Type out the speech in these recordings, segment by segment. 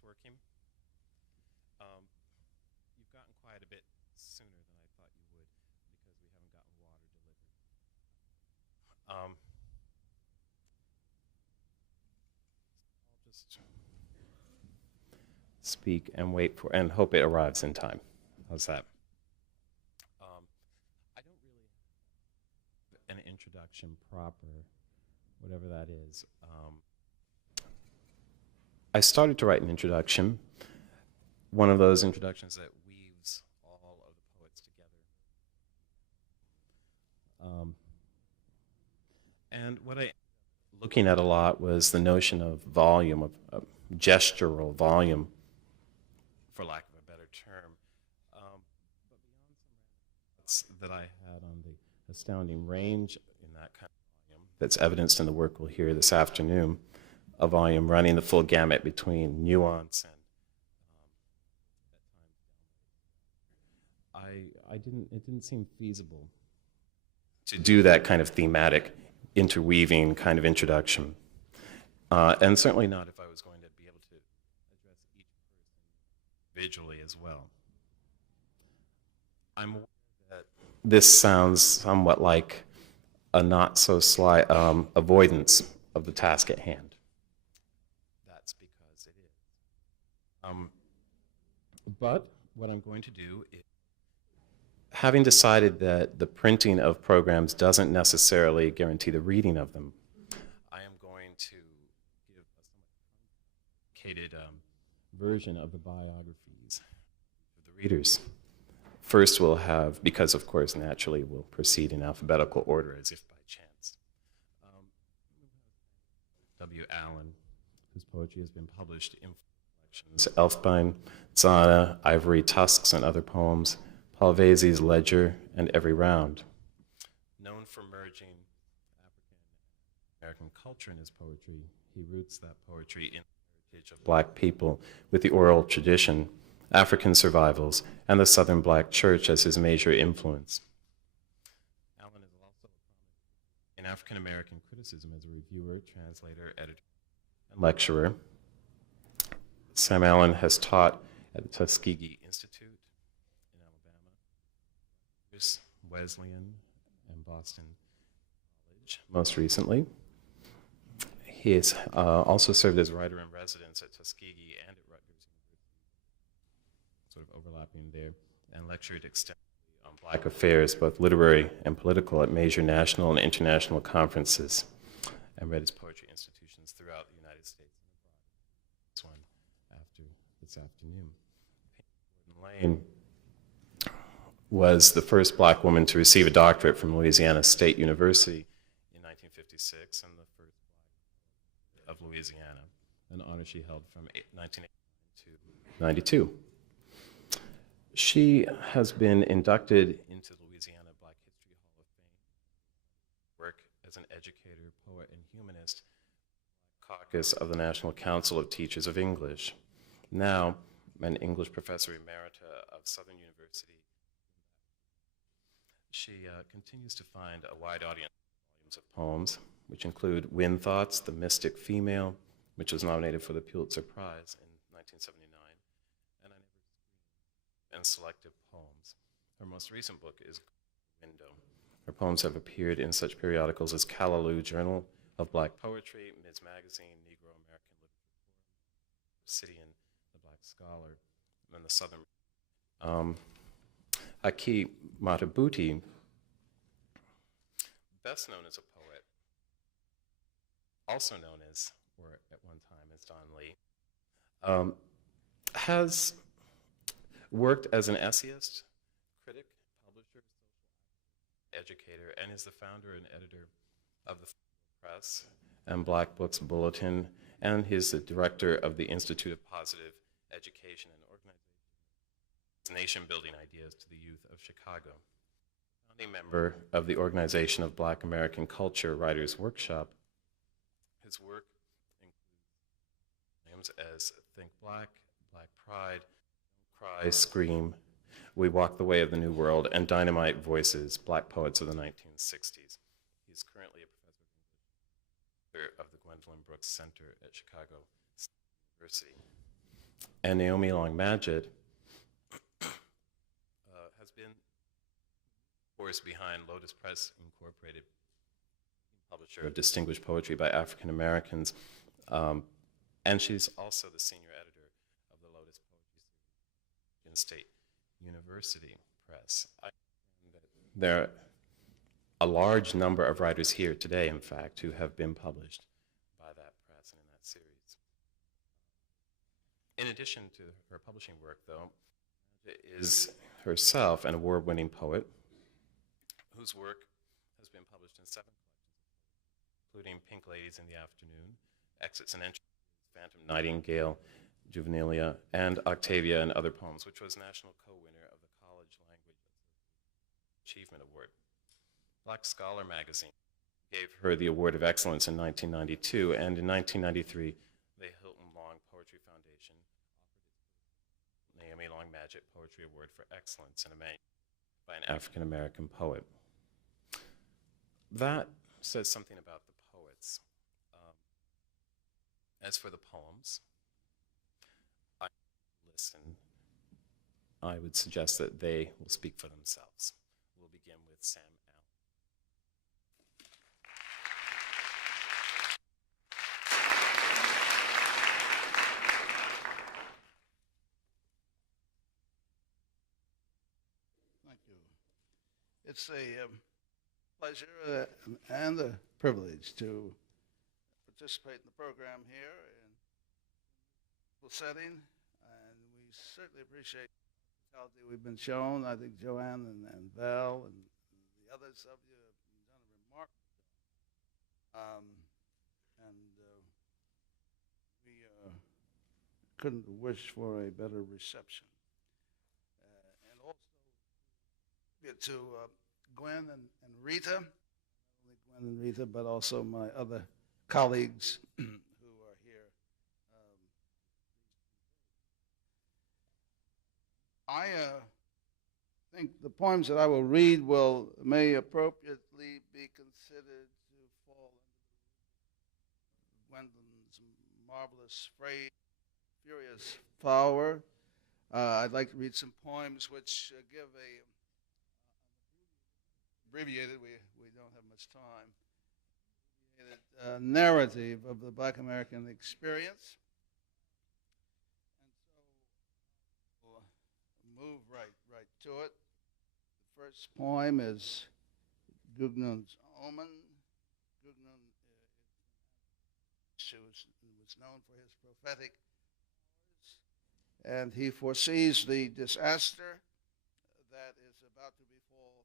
this working? Um, you've gotten quiet a bit sooner than I thought you would because we haven't gotten water delivered. I'll just speak and wait for and hope it arrives in time. How's that? I don't really have an introduction proper, whatever that is. I started to write an introduction, one of those introductions that weaves all of the poets together. And what I looking at a lot was the notion of volume, of gestural volume, for lack of a better term. But beyond some that I had on the astounding range in that kind of volume that's evidenced in the work we'll hear this afternoon, a volume running the full gamut between nuance and it didn't seem feasible to do that kind of thematic interweaving kind of introduction. And certainly not if I was going to be able to address each person individually as well. I'm aware that this sounds somewhat like a not so sly avoidance of the task at hand. That's because it is. But what I'm going to do is, having decided that the printing of programs doesn't necessarily guarantee the reading of them, I am going to give a somewhat complicated version of the biographies of the readers. First we'll have, because of course naturally we'll proceed in alphabetical order as if by chance. W. Allen, whose poetry has been published in collections, Elfbein, Zana, Ivory Tusks, and other poems, Paul Vasey's Ledger, and Every Round. Known for merging African-American culture in his poetry, he roots that poetry in the heritage of Black people with the oral tradition, African survivals, and the Southern Black Church as his major influence. Allen is also in African-American criticism as a reviewer, translator, editor, and lecturer. Sam Allen has taught at the Tuskegee Institute, Wesleyan and Boston College, most recently. He has also served as writer-in-residence at Tuskegee and at Rutgers University, sort of overlapping there, and lectured extensively on Black affairs, both literary and political, at major national and international conferences, and read his poetry institutions throughout the United States and abroad. This one after this afternoon. Lane was the first Black woman to receive a doctorate from Louisiana State University in 1956, and the first Black of Louisiana, an honor she held from 1989 to 92. She has been inducted into the Louisiana Black History Hall of Fame, work as an educator, poet, and humanist, caucus of the National Council of Teachers of English. Now, an English professor emerita of Southern University. She continues to find a wide audience volumes of poems, which include Wind Thoughts, The Mystic Female, which was nominated for the Pulitzer Prize in 1979, and selective poems. Her most recent book is Window. Her poems have appeared in such periodicals as Callaloo Journal of Black Poetry, Ms. Magazine, Negro American Literature, Obsidian, The Black Scholar, and the Southern. Aki Matabuti, best known as a poet, also known as, or at one time as Don Lee, has worked as an essayist, critic, publisher, educator, and is the founder and editor of the Press and Black Books Bulletin, and he's the director of the Institute of Positive Education and Organization, nation-building ideas to the youth of Chicago. Founding member of the Organization of Black American Culture Writers Workshop, his work includes names as Think Black, Black Pride, Cry, Scream, We Walk the Way of the New World, and Dynamite Voices, Black Poets of the 1960s. He's currently a professor of the Gwendolyn Brooks Center at Chicago State University. And Naomi Long Madgett has been, of course, behind Lotus Press Incorporated, publisher of distinguished poetry by African Americans. And she's also the senior editor of the Lotus Poetry Series in State University Press. There are a large number of writers here today, in fact, who have been published by that press and in that series. In addition to her publishing work, though, is herself an award-winning poet whose work has been published in 7 collections, including Pink Ladies in the Afternoon, Exits and Entries, Phantom Nightingale, Juvenilia, and Octavia and Other Poems, which was national co-winner of the College Language Achievement Award. Black Scholar magazine gave her the Award of Excellence in 1992, and in 1993, the Hilton Long Poetry Foundation offered its Naomi Long Madgett Poetry Award for Excellence in a manuscript by an African-American poet. That says something about the poets. As for the poems, I would suggest that they will speak for themselves. We'll begin with Sam Allen. Thank you. It's a pleasure and a privilege to participate in the program here in the setting, and we certainly appreciate the hospitality we've been shown. I think Joanne and Val and the others of you have done a remarkable job. We couldn't wish for a better reception. And also to Gwen and Rita, not only Gwen and Rita, but also my other colleagues who are here. I think the poems that I will read may appropriately be considered to fall under Gwendolyn's marvelous phrase, furious flower. I'd like to read some poems which give abbreviated, we don't have much time, narrative of the Black American experience. And so we'll move right to it. The first poem is Gugnun's Omen. Gugnon was known for his prophetic powers, and he foresees the disaster that is about to befall.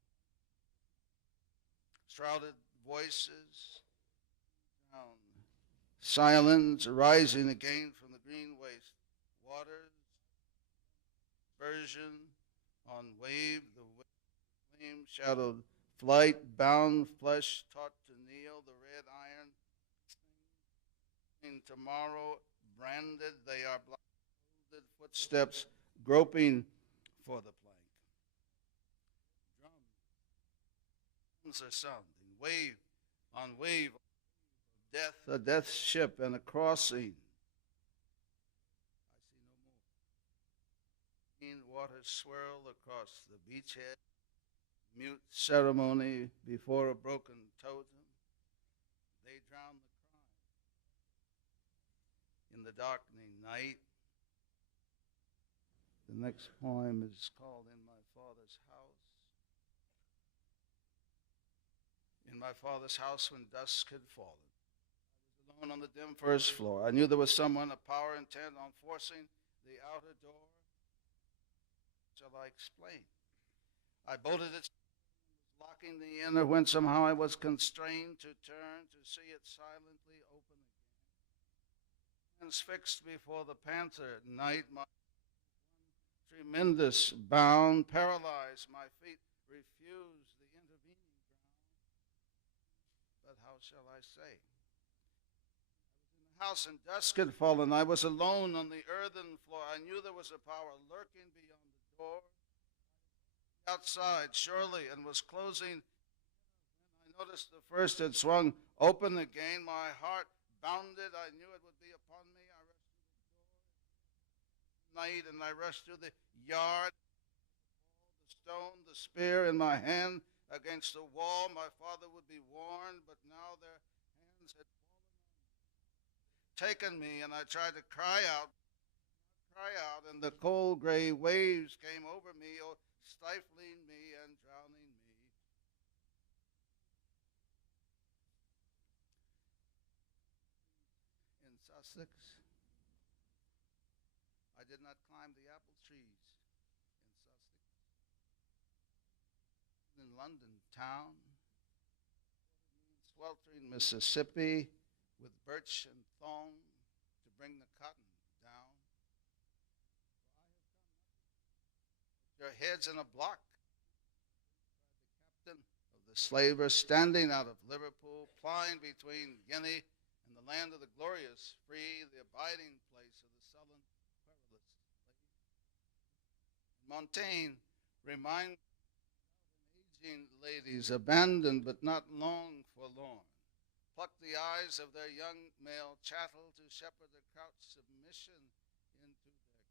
Shrouded voices, silence arising again from the green waste waters, version on wave, the flame shadowed flight, bound flesh taught to kneel, the red iron in tomorrow branded, they are blinded footsteps groping for the plank. Drums are sounding, wave on wave, death, a death ship and a crossing. I see no more. Green waters swirl across the beachhead, mute ceremony before a broken totem. They drown the cry in the darkening night. The next poem is called In My Father's House. In my father's house when dusk had fallen, alone on the dim first floor. I knew there was someone, a power intent on forcing the outer door. Shall I explain? I bolted it, locking the inner, when somehow I was constrained to turn to see it silently open again. Hands fixed before the panther night, my tremendous bound, paralyzed, my feet refused the intervening ground. But how shall I say? House and dusk had fallen. I was alone on the earthen floor. I knew there was a power lurking beyond the door. Outside, surely, and was closing. I noticed the first had swung open again. My heart bounded. I knew it would be upon me. I rested the door. night, and I rushed through the yard, the stone, the spear in my hand against the wall. My father would be warned, but now their hands had taken me, and I tried to cry out, and the cold gray waves came over me, oh, stifling me and drowning me. In Sussex, I did not climb the apple trees. In Sussex, in London town, sweltering Mississippi, with birch and thong to bring the cotton down. Your heads in a block. The captain of the slavers standing out of Liverpool, plying between Guinea and the land of the glorious free, the abiding place of the sullen, querulous slave. Montaigne reminds aging ladies, abandoned but not long forlorn, pluck the eyes of their young male chattel to shepherd the crouched submission into their care.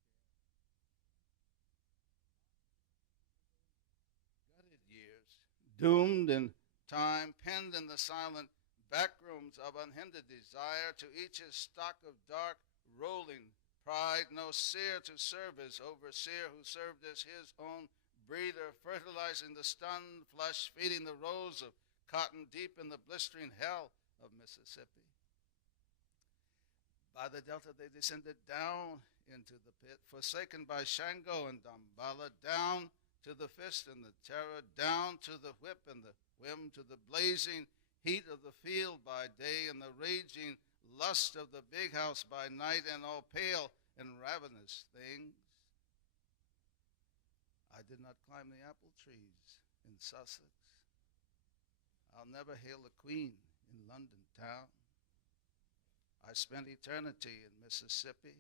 Gutted years, doomed in time, penned in the silent backrooms of unhindered desire, to each his stock of dark, rolling pride, no seer to serve as overseer, who served as his own breeder, fertilizing the stunned flesh, feeding the rows of cotton deep in the blistering hell of Mississippi. By the delta they descended down into the pit, forsaken by Shango and Damballa, down to the fist and the terror, down to the whip and the whim, to the blazing heat of the field by day and the raging lust of the big house by night, and all pale and ravenous things. I did not climb the apple trees in Sussex. I'll never hail a queen in London town. I spent eternity in Mississippi,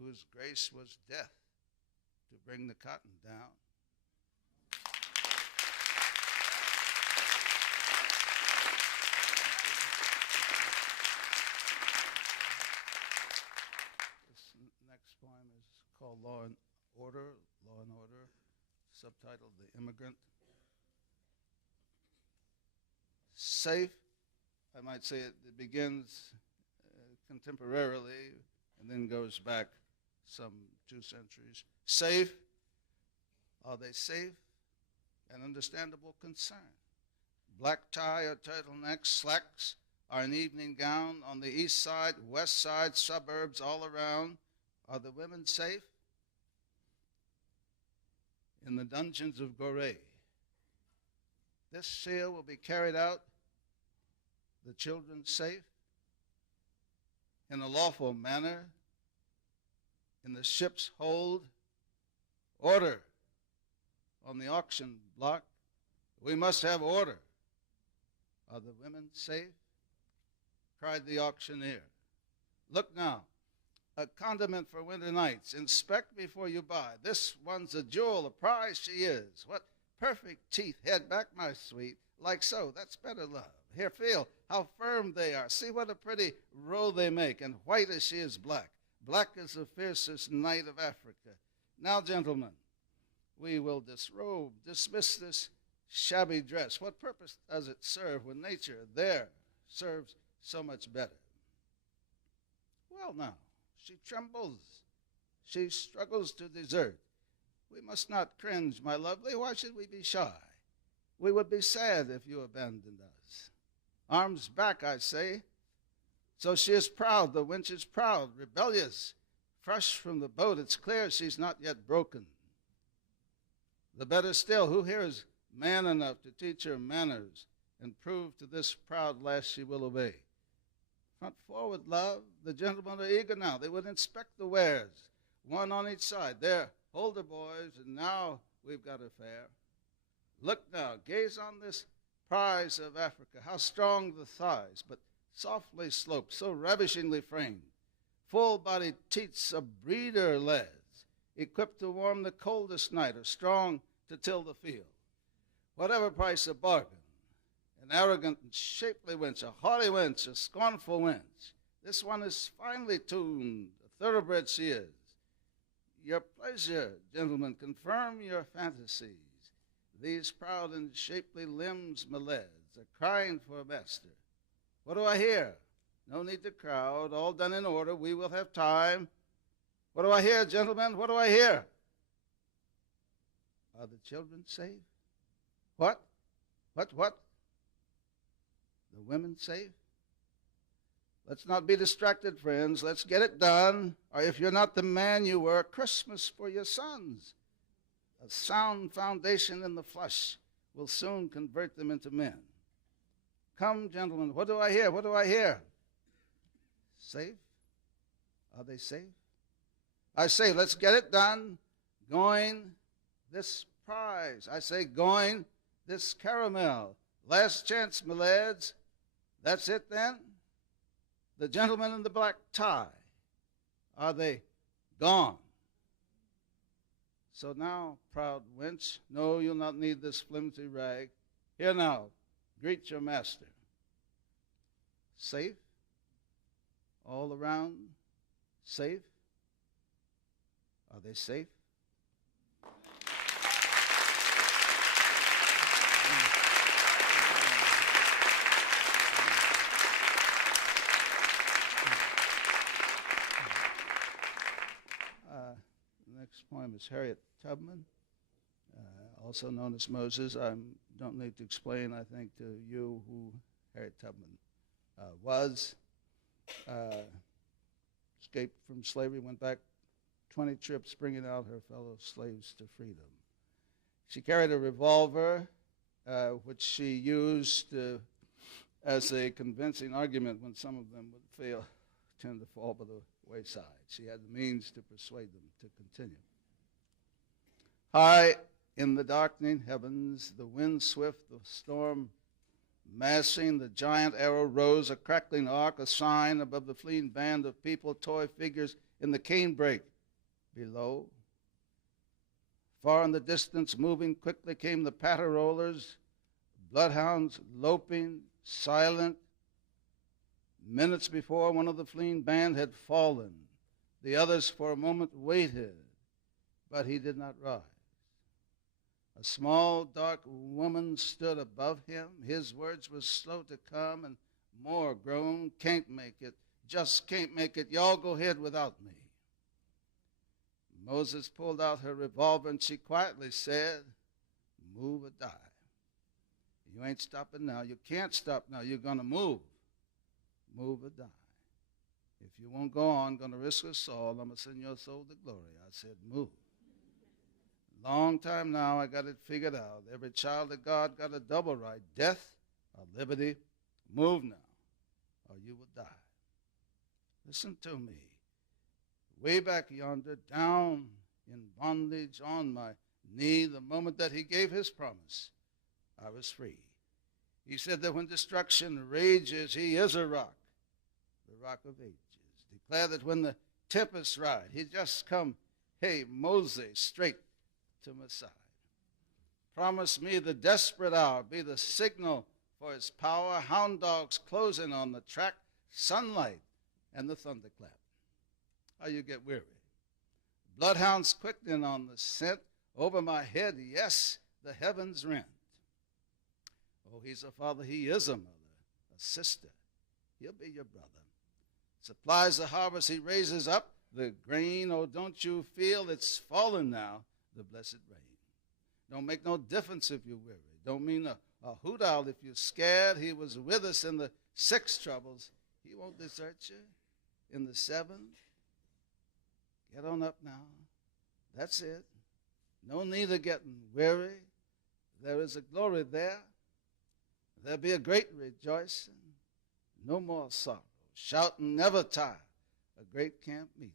whose grace was death to bring the cotton down. This next poem is called Law and Order, subtitled The Immigrant. Safe, I might say it begins contemporarily and then goes back some 2 centuries. Safe, are they safe? An understandable concern. Black tie or turtleneck, slacks are an evening gown. On the east side, west side, suburbs all around. Are the women safe? In the dungeons of Gorée, this seal will be carried out, the children safe, in a lawful manner, in the ship's hold. Order on the auction block. We must have order. Are the women safe? Cried the auctioneer. Look now, a condiment for winter nights. Inspect before you buy. This one's a jewel, a prize she is. What perfect teeth. Head back, my sweet. Like so, that's better, love. Here, feel how firm they are. See what a pretty row they make, and white as she is black. Black as the fiercest night of Africa. Now, gentlemen, we will disrobe, dismiss this shabby dress. What purpose does it serve when nature there serves so much better? Well, now, she trembles. She struggles to desert. We must not cringe, my lovely. Why should we be shy? We would be sad if you abandoned us. Arms back, I say. So she is proud, the wench is proud, rebellious. Fresh from the boat, it's clear she's not yet broken. The better still, who here is man enough to teach her manners and prove to this proud lass she will obey? Front forward, love. The gentlemen are eager now. They would inspect the wares, one on each side. There, hold her, boys, and now we've got a fair. Look now, gaze on this prize of Africa. How strong the thighs, but softly sloped, so ravishingly framed. Full-bodied teats of breeder lads, equipped to warm the coldest night, or strong to till the field. Whatever price a bargain, an arrogant and shapely wench, a haughty wench, a scornful wench. This one is finely tuned, a thoroughbred she is. your pleasure. Gentlemen, confirm your fantasies. These proud and shapely limbs, my lads, are crying for a master. What do I hear? No need to crowd. All done in order. We will have time. What do I hear, gentlemen? What do I hear? Are the children safe? What? What? The women safe? Let's not be distracted, friends. Let's get it done. Or if you're not the man you were, Christmas for your sons. A sound foundation in the flesh will soon convert them into men. Come, gentlemen, what do I hear? What do I hear? Safe? Are they safe? I say, let's get it done. Going this prize. I say, going this caramel. Last chance, my lads. That's it then? The gentleman in the black tie. Are they gone? So now, proud wench, no, you'll not need this flimsy rag. Here now, greet your master. Safe? All around? Safe? Are they safe? The next poem is Harriet Tubman, also known as Moses. I don't need to explain, I think, to you who Harriet Tubman was. Escaped from slavery, went back 20 trips, bringing out her fellow slaves to freedom. She carried a revolver, which she used as a convincing argument when some of them would tend to fall by the wayside. She had the means to persuade them to continue. High in the darkening heavens, the wind swift, the storm massing, the giant arrow rose, a crackling arc, a sign above the fleeing band of people, toy figures in the canebrake below. Far in the distance, moving quickly, came the patter rollers, bloodhounds loping, silent. Minutes before, one of the fleeing band had fallen. The others for a moment waited, but he did not rise. A small, dark woman stood above him. His words were slow to come, and more groaned, "Can't make it, just can't make it. Y'all go ahead without me." Moses pulled out her revolver, and she quietly said, "Move or die. You ain't stopping now. You can't stop now. You're going to move. Move or die. If you won't go on, going to risk us all, I'm going to send your soul to glory." I said, "Move." Long time now, I got it figured out. Every child of God got a double right, death or liberty. Move now, or you will die. Listen to me. Way back yonder, down in bondage on my knee, the moment that he gave his promise, I was free. He said that when destruction rages, he is a rock, the rock of ages. Declare that when the tempests ride, he just come, hey, Moses, straight to my side. Promise me the desperate hour be the signal for his power, hound dogs closing on the track, sunlight and the thunderclap. How you get weary. Bloodhounds quickening on the scent, over my head, yes, the heavens rent. Oh, he's a father, he is a mother, a sister. He'll be your brother. Supplies the harvest, he raises up the grain. Oh, don't you feel it's fallen now, the blessed rain. Don't make no difference if you're weary. Don't mean a hoot owl if you're scared. He was with us in the 6 troubles. He won't desert you in the 7. Get on up now. That's it. No need of getting weary. There is a glory there. There'll be a great rejoicing. No more sorrow. Shouting never tire. A great camp meeting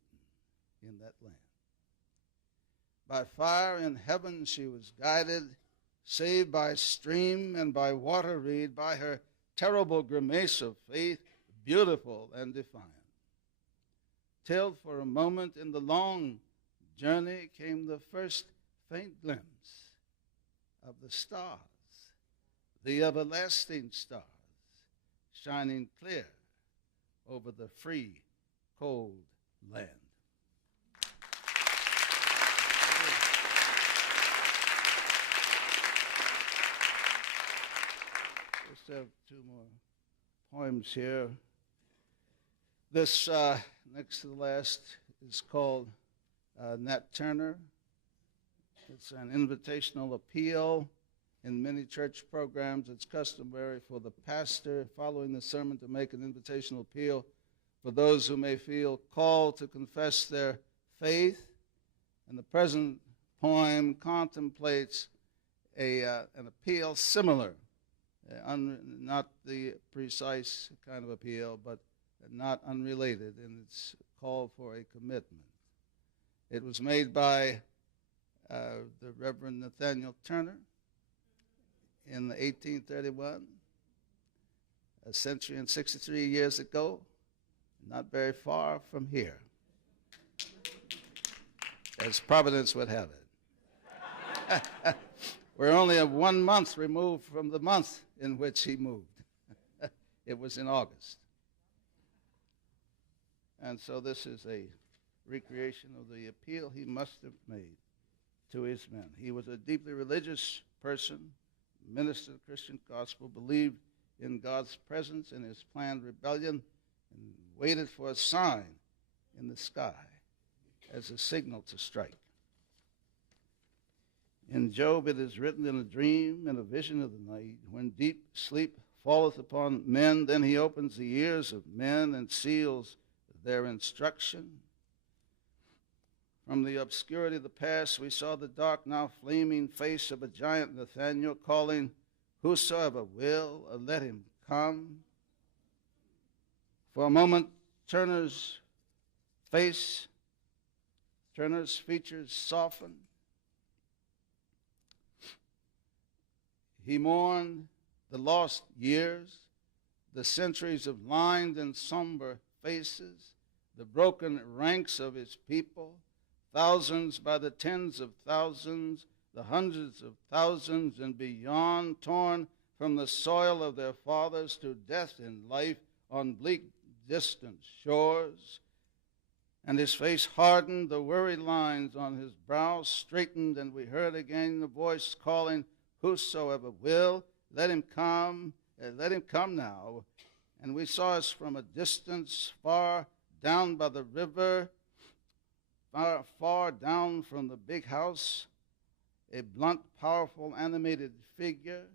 in that land. By fire in heaven she was guided, saved by stream and by water reed, by her terrible grimace of faith, beautiful and defiant. Till for a moment in the long journey came the first faint glimpse of the stars, the everlasting stars, shining clear over the free, cold land. still have two more poems here. This, next to the last, is called Nat Turner. It's an invitational appeal. In many church programs, it's customary for the pastor following the sermon to make an invitational appeal for those who may feel called to confess their faith. And the present poem contemplates an appeal similar, not the precise kind of appeal, but not unrelated, and it's called for a commitment. It was made by the Reverend Nathaniel Turner in 1831, a century and 63 years ago, not very far from here, as Providence would have it. We're only 1 month removed from the month in which he moved. It was in August. And so this is a recreation of the appeal he must have made to his men. He was a deeply religious person, ministered the Christian gospel, believed in God's presence in his planned rebellion, and waited for a sign in the sky as a signal to strike. In Job it is written, in a dream, in a vision of the night, when deep sleep falleth upon men, then he opens the ears of men and seals their instruction. From the obscurity of the past, we saw the dark, now flaming face of a giant Nathaniel calling, whosoever will, let him come. For a moment, Turner's features softened. He mourned the lost years, the centuries of lined and somber faces, the broken ranks of his people, thousands by the tens of thousands, the hundreds of thousands and beyond, torn from the soil of their fathers to death in life on bleak distant shores. And his face hardened, the worried lines on his brow straightened, and we heard again the voice calling, whosoever will, let him come now. And we saw us from a distance, far down by the river, far down from the big house, a blunt, powerful, animated figure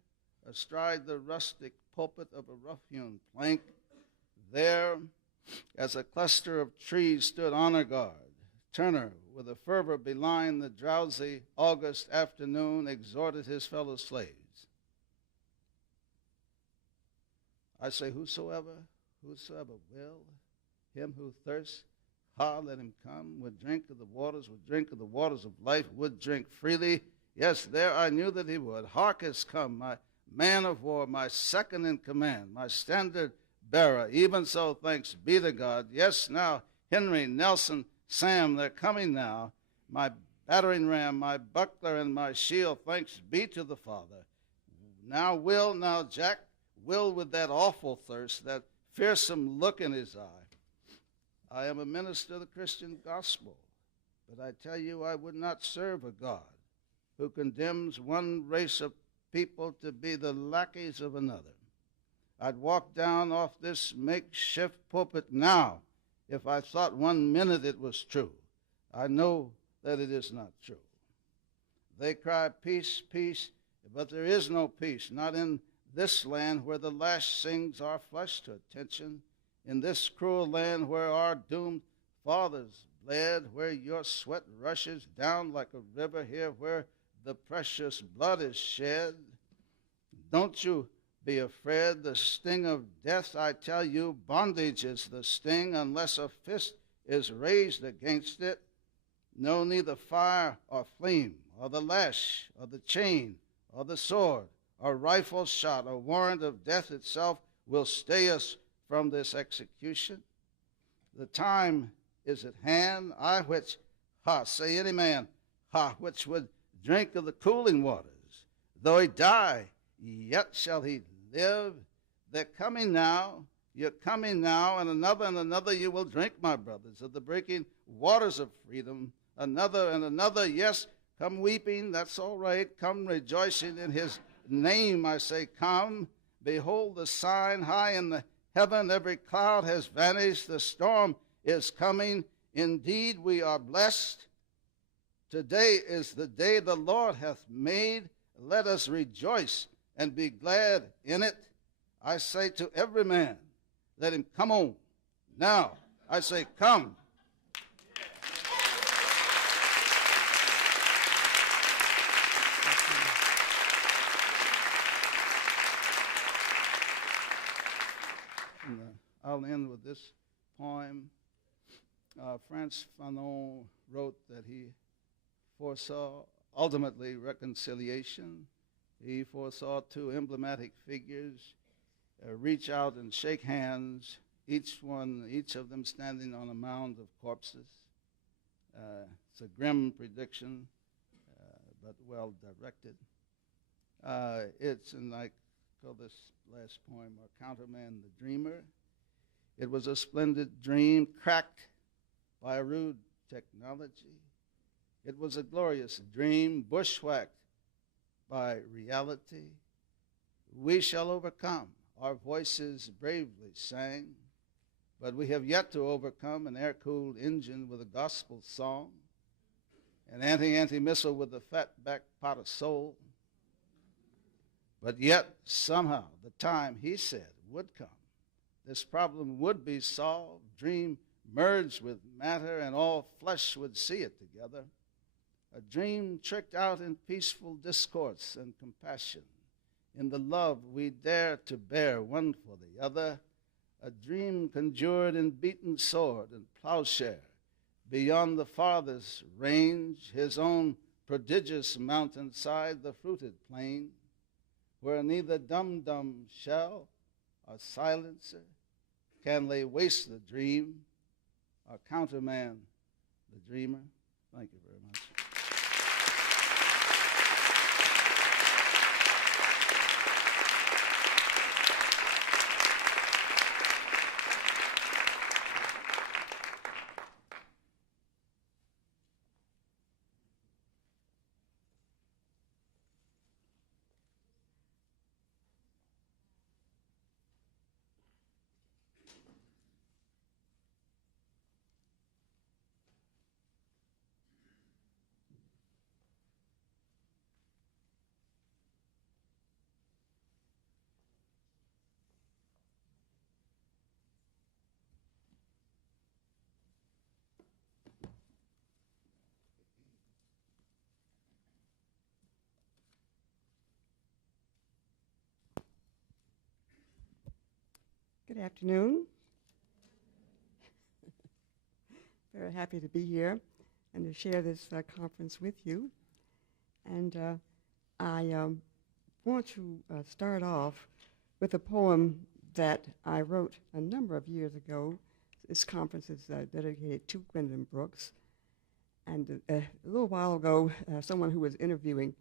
astride the rustic pulpit of a rough-hewn plank. There, as a cluster of trees stood honor guard, Turner, with a fervor belying the drowsy August afternoon, exhorted his fellow slaves. I say, whosoever will, him who thirsts, let him come, would drink of the waters of life, would drink freely. Yes, there I knew that he would. Hark has come, my man of war, my second in command, my standard bearer. Even so, thanks be to God. Yes, now, Henry, Nelson, Sam, they're coming now. My battering ram, my buckler, and my shield, thanks be to the Father. Now Jack, Will with that awful thirst, that fearsome look in his eye. I am a minister of the Christian gospel, but I tell you I would not serve a God who condemns one race of people to be the lackeys of another. I'd walk down off this makeshift pulpit now if I thought 1 minute it was true. I know that it is not true. They cry, peace, peace, but there is no peace, not in this land where the lash sings our flesh to attention, in this cruel land where our doomed fathers bled, where your sweat rushes down like a river here, where the precious blood is shed. Don't you be afraid. The sting of death, I tell you, bondage is the sting unless a fist is raised against it. No, neither fire or flame or the lash or the chain or the sword or rifle shot or warrant of death itself will stay us from this execution. The time is at hand, say any man, which would drink of the cooling waters, though he die, yet shall he live. They're coming now, you're coming now, and another you will drink, my brothers, of the breaking waters of freedom. Another and another, yes, come weeping, that's all right. Come rejoicing in his name, I say, come. Behold the sign high in the heaven, every cloud has vanished, the storm is coming. Indeed, we are blessed. Today is the day the Lord hath made. Let us rejoice and be glad in it. I say to every man, let him come on. Now, I say, come. I'll end with this poem. Frantz Fanon wrote that he foresaw ultimately reconciliation. He foresaw two emblematic figures reach out and shake hands, each of them standing on a mound of corpses. It's a grim prediction, but well directed. And I call this last poem, Our Counterman the Dreamer. It was a splendid dream cracked by a rude technology. It was a glorious dream bushwhacked by reality. We shall overcome, our voices bravely sang, but we have yet to overcome an air-cooled engine with a gospel song, an anti-missile with a fat-back pot of soul. But yet, somehow, the time he said would come. This problem would be solved, dream merged with matter, and all flesh would see it together. A dream tricked out in peaceful discourse and compassion, in the love we dare to bear one for the other. A dream conjured in beaten sword and plowshare, beyond the farthest range, his own prodigious mountainside, the fruited plain, where neither dum-dum shell or silencer can lay waste the dream, our counterman, the dreamer. Thank you very much. Good afternoon. Very happy to be here and to share this conference with you. And I want to start off with a poem that I wrote a number of years ago. This conference is dedicated to Gwendolyn Brooks. And a little while ago, someone who was interviewing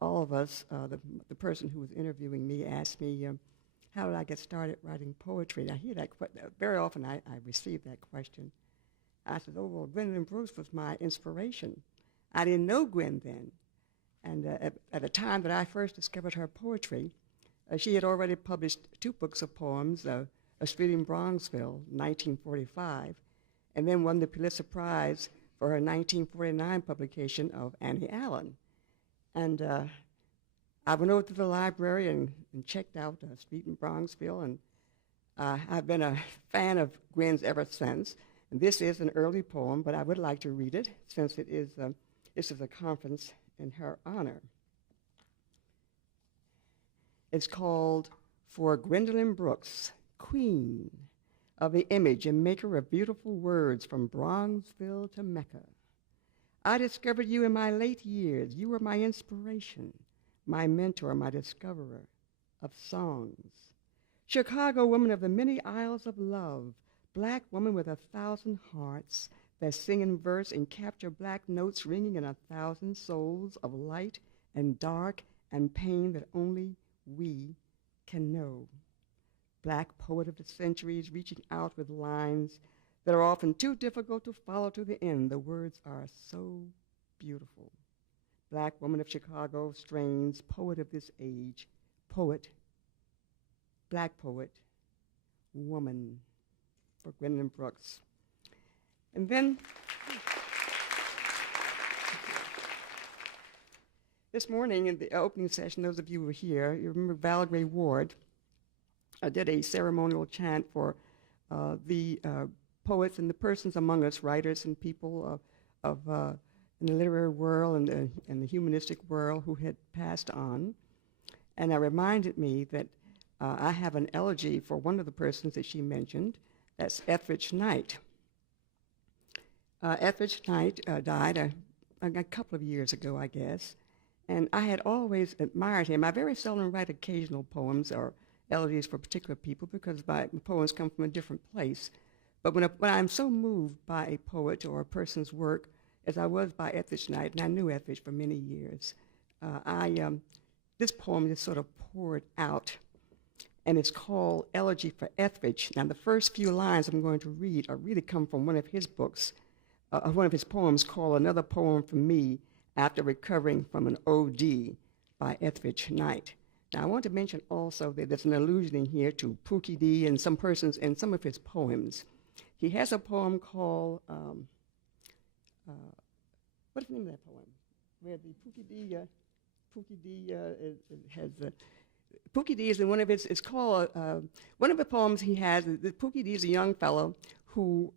all of us, the person who was interviewing me, asked me, how did I get started writing poetry? I hear that very often. I receive that question. I said, oh, well, Gwendolyn Brooks was my inspiration. I didn't know Gwen then. And at the time that I first discovered her poetry, she had already published 2 books of poems, A Street in Bronxville, 1945, and then won the Pulitzer Prize for her 1949 publication of Annie Allen. And I went over to the library and checked out Street in Bronxville, and I've been a fan of Gwen's ever since. And this is an early poem, but I would like to read it since this is a conference in her honor. It's called For Gwendolyn Brooks, Queen of the Image and Maker of Beautiful Words from Bronxville to Mecca. I discovered you in my late years. You were my inspiration, my mentor, my discoverer of songs. Chicago woman of the many isles of love, black woman with 1,000 hearts that sing in verse and capture black notes ringing in 1,000 souls of light and dark and pain that only we can know. Black poet of the centuries reaching out with lines that are often too difficult to follow to the end. The words are so beautiful. Black woman of Chicago strains, poet of this age, poet black poet, woman, for Gwendolyn Brooks. And then this morning in the opening session, those of you who were here, you remember Valerie Ward did a ceremonial chant for the poets and the persons among us, writers and people in the literary world and the humanistic world who had passed on. And it reminded me that I have an elegy for one of the persons that she mentioned. That's Etheridge Knight. Etheridge Knight died a couple of years ago, I guess. And I had always admired him. I very seldom write occasional poems or elegies for particular people because my poems come from a different place. But when I'm so moved by a poet or a person's work, as I was by Etheridge Knight, and I knew Etheridge for many years, this poem just sort of poured out. And it's called Elegy for Etheridge. Now, the first few lines I'm going to read really come from one of his books, one of his poems called Another Poem for Me After Recovering from an OD by Etheridge Knight. Now, I want to mention also that there's an allusion in here to Pookie D and some persons in some of his poems. He has a poem called, what's the name of that poem? Where the Pookie D Pookie D is in one of his, it's called, one of the poems he has, the Pookie D is a young fellow who,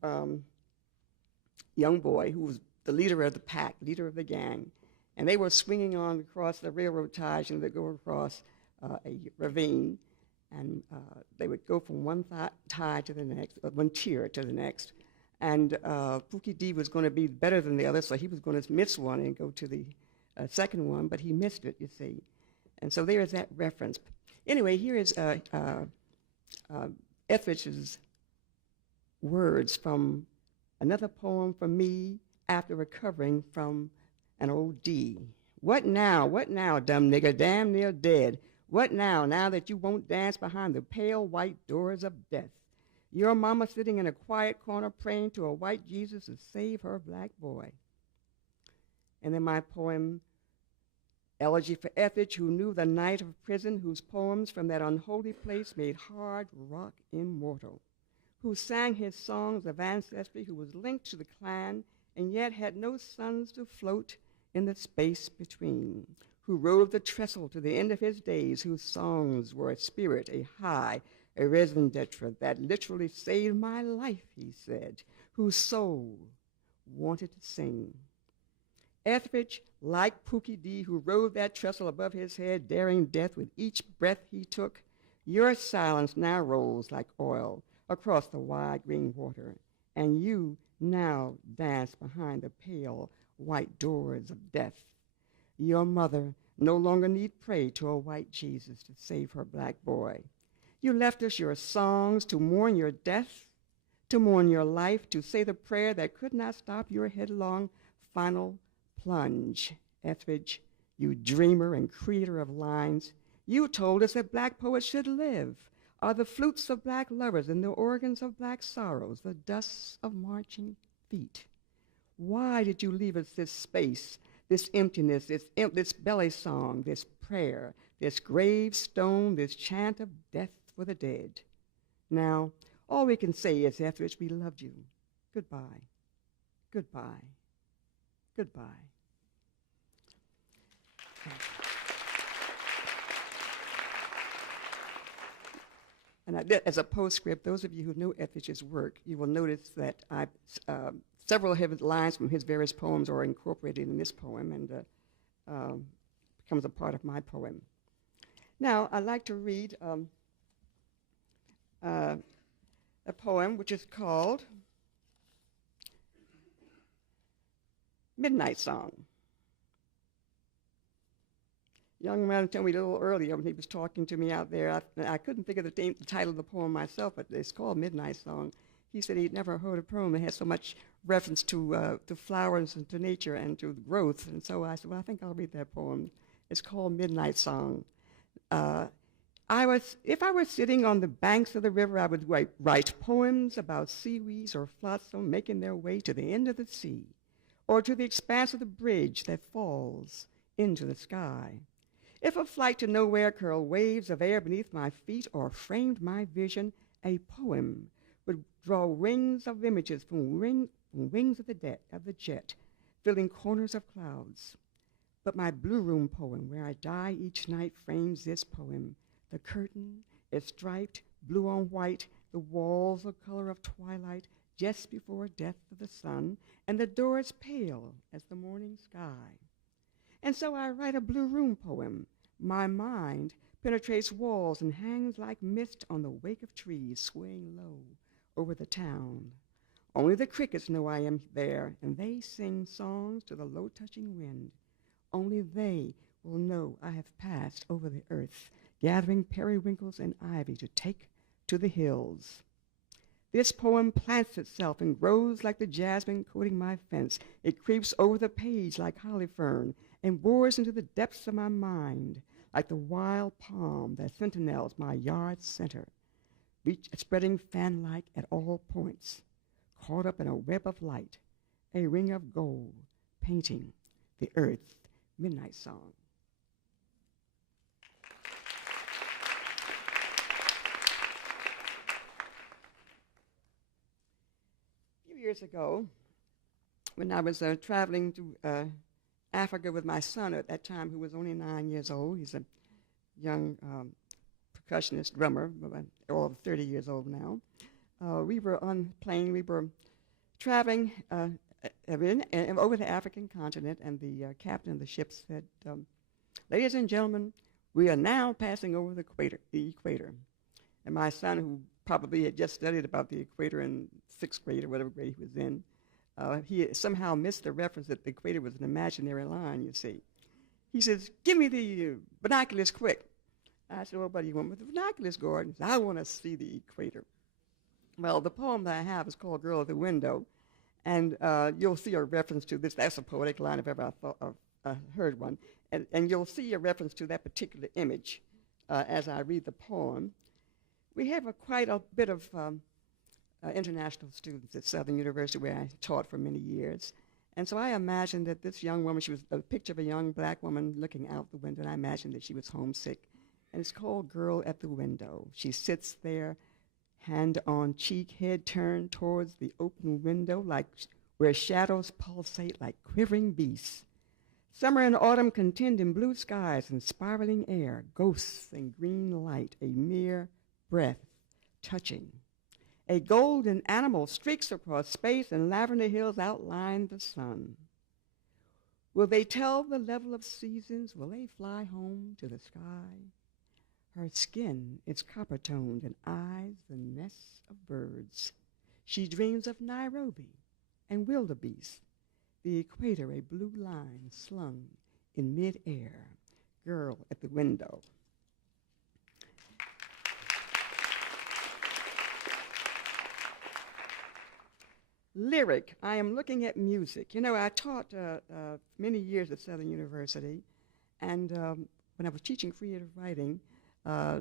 young boy who was the leader of the pack, leader of the gang. And they were swinging on across the railroad ties and they go across a ravine. And they would go from one tie to the next, one tier to the next. And Pookie D was going to be better than the other, so he was going to miss one and go to the second one, but he missed it, you see. And so there is that reference. Anyway, here is Etheridge's words from Another Poem for Me After Recovering from an OD. What now, dumb nigger, damn near dead? What now that you won't dance behind the pale white doors of death? Your mama sitting in a quiet corner praying to a white Jesus to save her black boy. And then my poem, Elegy for Etheridge, who knew the night of prison, whose poems from that unholy place made hard rock immortal, who sang his songs of ancestry, who was linked to the clan, and yet had no sons to float in the space between, who rode the trestle to the end of his days, whose songs were a spirit, a high, a raison d'etre that literally saved my life, he said, whose soul wanted to sing. Etheridge, like Pookie D, who rode that trestle above his head, daring death with each breath he took, your silence now rolls like oil across the wide green water, and you now dance behind the pale white doors of death. Your mother no longer need pray to a white Jesus to save her black boy. You left us your songs to mourn your death, to mourn your life, to say the prayer that could not stop your headlong final plunge. Etheridge, you dreamer and creator of lines, you told us that black poets should live, are the flutes of black lovers and the organs of black sorrows, the dusts of marching feet. Why did you leave us this space, this emptiness, this belly song, this prayer, this gravestone, this chant of death for the dead? Now, all we can say is, Etheridge, we loved you. Goodbye. Goodbye. Goodbye. And as a postscript, those of you who know Etheridge's work, you will notice that several of his lines from his various poems are incorporated in this poem and becomes a part of my poem. Now, I'd like to read a poem which is called Midnight Song. Young man told me a little earlier when he was talking to me out there, I couldn't think of the title of the poem myself, but it's called Midnight Song. He said he'd never heard a poem that had so much reference to flowers and to nature and to growth. And so I said, well, I think I'll read that poem. It's called Midnight Song. If I were sitting on the banks of the river, I would write poems about seaweeds or flotsam making their way to the end of the sea, or to the expanse of the bridge that falls into the sky. If a flight to nowhere curled waves of air beneath my feet or framed my vision, a poem would draw rings of images from wings of the jet, filling corners of clouds. But my blue room poem, where I die each night, frames this poem. The curtain is striped blue on white, the walls the color of twilight, just before death of the sun, and the door is pale as the morning sky. And so I write a blue room poem. My mind penetrates walls and hangs like mist on the wake of trees swaying low over the town. Only the crickets know I am there, and they sing songs to the low-touching wind. Only they will know I have passed over the earth, gathering periwinkles and ivy to take to the hills. This poem plants itself and grows like the jasmine coating my fence. It creeps over the page like holly fern and bores into the depths of my mind like the wild palm that sentinels my yard's center, spreading fan-like at all points, caught up in a web of light, a ring of gold, painting the earth's midnight song. A few years ago, when I was traveling to Africa with my son at that time, who was only 9 years old. He's a young percussionist, drummer, all 30 years old now. We were on a plane. We were traveling over the African continent, and the captain of the ship said, "Ladies and gentlemen, we are now passing over the equator." And my son, who probably had just studied about the equator in 6th grade or whatever grade he was in, he somehow missed the reference that the equator was an imaginary line, you see. He says, "Give me the binoculars quick." I said, "Well, what do you want with the binoculars, Gordon?" He said, "I want to see the equator." Well, the poem that I have is called Girl at the Window, and you'll see a reference to this. That's a poetic line if ever I heard one. And you'll see a reference to that particular image as I read the poem. We have quite a bit of international students at Southern University, where I taught for many years. And so I imagined that this young woman, she was a picture of a young black woman looking out the window, and I imagined that she was homesick. And it's called Girl at the Window. She sits there, hand on cheek, head turned towards the open window, like where shadows pulsate like quivering beasts. Summer and autumn contend in blue skies and spiraling air, ghosts and green light, a mere breath touching. A golden animal streaks across space, and lavender hills outline the sun. Will they tell the level of seasons? Will they fly home to the sky? Her skin is copper-toned, and eyes the nests of birds. She dreams of Nairobi and wildebeest, the equator a blue line slung in mid-air. Girl at the Window. Lyric, I am looking at music. You know, I taught many years at Southern University, and when I was teaching creative writing,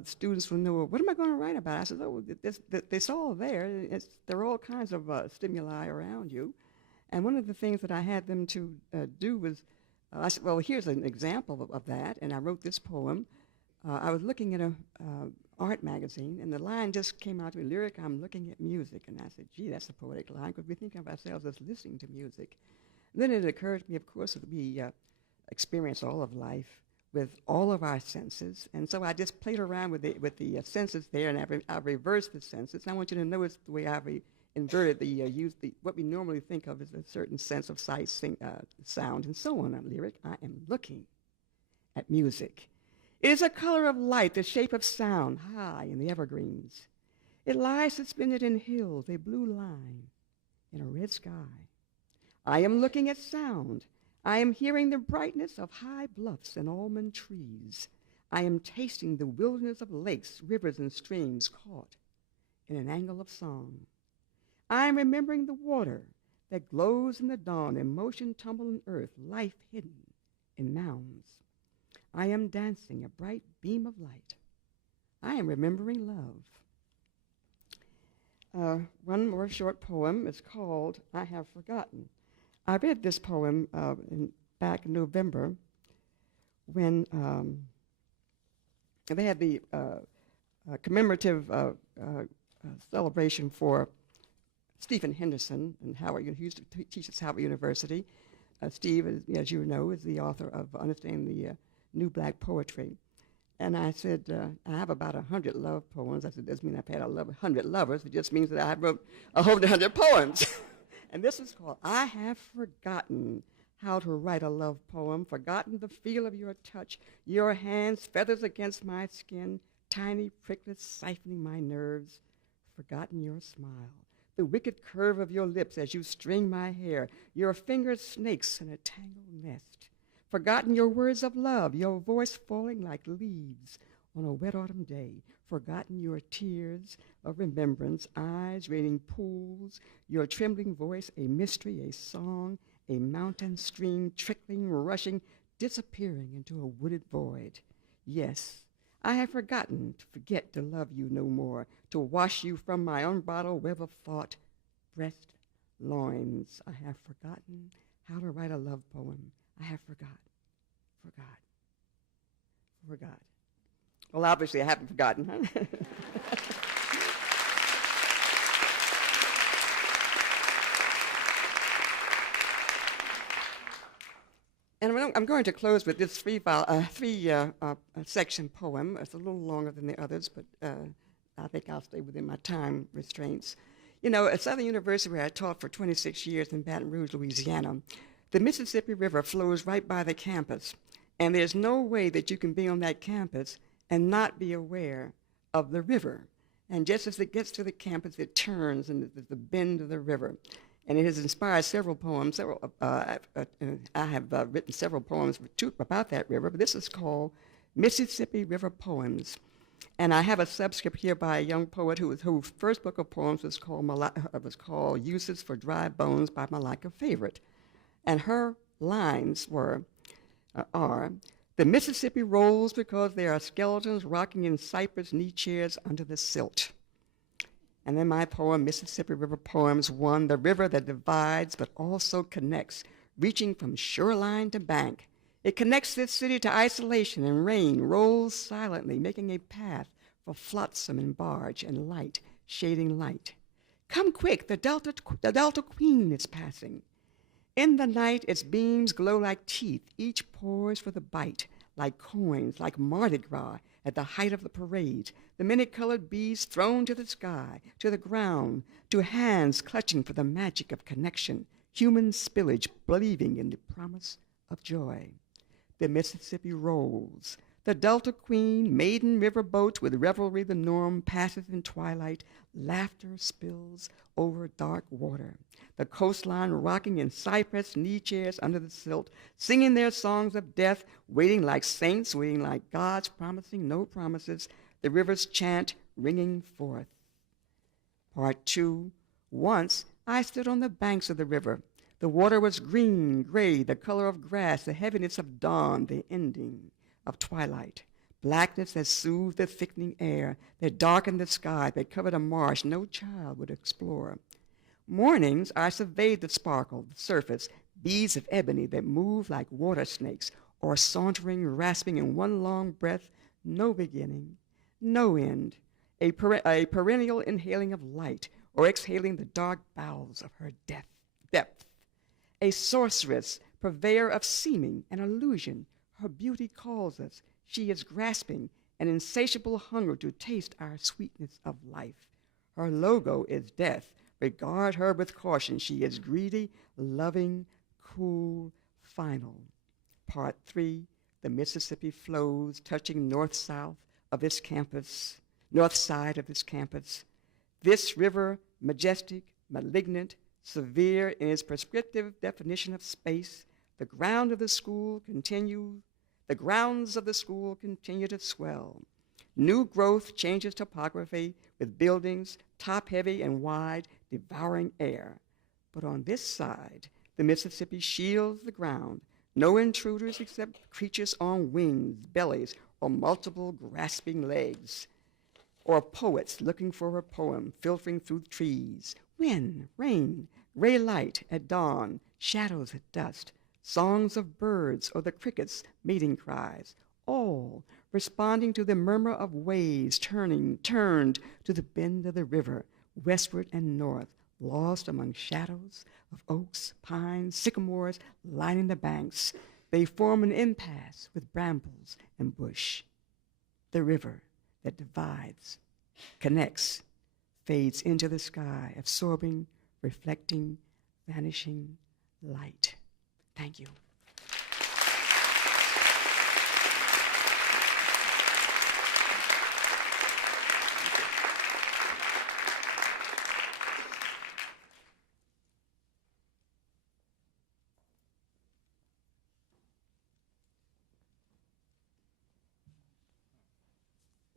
students would know, what am I going to write about? I said, oh, it's all there. There are all kinds of stimuli around you. And one of the things that I had them to do was, I said, well, here's an example of that, and I wrote this poem. I was looking at an art magazine, and the line just came out to me, lyric, I'm looking at music. And I said, gee, that's a poetic line, because we think of ourselves as listening to music. And then it occurred to me, of course, that we experience all of life with all of our senses. And so I just played around with the senses there, and I reversed the senses. And I want you to notice the way I've inverted what we normally think of as a certain sense of sight, sound, and so on. Lyric, I am looking at music. It is a color of light, the shape of sound, high in the evergreens. It lies suspended in hills, a blue line in a red sky. I am looking at sound. I am hearing the brightness of high bluffs and almond trees. I am tasting the wilderness of lakes, rivers, and streams caught in an angle of song. I am remembering the water that glows in the dawn, emotion tumbling earth, life hidden in mounds. I am dancing a bright beam of light. I am remembering love. One more short poem is called I Have Forgotten. I read this poem back in November when and they had the commemorative celebration for Stephen Henderson and Howard. He used to teach at Howard University. Steve, as you know, is the author of Understanding the New Black Poetry. And I said, I have about 100 love poems. I said, doesn't mean I've had 100 lovers. It just means that I wrote 100 poems. And this is called I Have Forgotten How to Write a Love Poem, forgotten the feel of your touch, your hands, feathers against my skin, tiny pricklets siphoning my nerves, forgotten your smile, the wicked curve of your lips as you string my hair, your fingers snakes in a tangled nest, forgotten your words of love, your voice falling like leaves on a wet autumn day, forgotten your tears of remembrance, eyes raining pools, your trembling voice, a mystery, a song, a mountain stream trickling, rushing, disappearing into a wooded void. Yes, I have forgotten to forget to love you no more, to wash you from my unbridled web of thought, breast, loins. I have forgotten how to write a love poem. I have forgot. Well, obviously I haven't forgotten, huh? And I'm going to close with this three-section poem. It's a little longer than the others, but I think I'll stay within my time restraints. You know, at Southern University, where I taught for 26 years in Baton Rouge, Louisiana, the Mississippi River flows right by the campus, and there's no way that you can be on that campus and not be aware of the river. And just as it gets to the campus, it turns, and there's the bend of the river. And it has inspired several poems. I have written several poems about that river, but this is called Mississippi River Poems. And I have a subscript here by a young poet whose first book of poems was called Uses for Dry Bones by Malika Favorite. And her lines are, the Mississippi rolls because there are skeletons rocking in cypress knee chairs under the silt. And then my poem, Mississippi River Poems 1, the river that divides but also connects, reaching from shoreline to bank. It connects this city to isolation, and rain rolls silently, making a path for flotsam and barge and light, shading light. Come quick, the Delta Queen is passing. In the night, its beams glow like teeth, each poised for the bite, like coins, like Mardi Gras at the height of the parade. The many-colored beads thrown to the sky, to the ground, to hands clutching for the magic of connection, human spillage believing in the promise of joy. The Mississippi rolls. The Delta Queen, maiden river boats with revelry the norm, passes in twilight, laughter spills over dark water. The coastline rocking in cypress knee chairs under the silt, singing their songs of death, waiting like saints, waiting like gods, promising no promises, the river's chant ringing forth. Part 2. Once I stood on the banks of the river. The water was green, gray, the color of grass, the heaviness of dawn, the ending of twilight. Blackness that soothed the thickening air, that darkened the sky, that covered a marsh no child would explore. Mornings I surveyed the sparkle, the surface, beads of ebony that moved like water snakes, or sauntering, rasping in one long breath, no beginning, no end, a perennial inhaling of light, or exhaling the dark bowels of her depth. A sorceress, purveyor of seeming and illusion, her beauty calls us. She is grasping an insatiable hunger to taste our sweetness of life. Her logo is death. Regard her with caution. She is greedy, loving, cool, final. Part 3, the Mississippi flows, touching north-south of this campus, north side of this campus. This river, majestic, malignant, severe in its prescriptive definition of space, the grounds of the school continue to swell. New growth changes topography with buildings top-heavy and wide, devouring air. But on this side, the Mississippi shields the ground. No intruders except creatures on wings, bellies, or multiple grasping legs. Or poets looking for a poem, filtering through trees. Wind, rain, gray light at dawn, shadows at dusk, songs of birds or the crickets' mating cries, all responding to the murmur of waves turned to the bend of the river, westward and north, lost among shadows of oaks, pines, sycamores lining the banks. They form an impasse with brambles and bush. The river that divides, connects, fades into the sky, absorbing, reflecting, vanishing light. Thank you.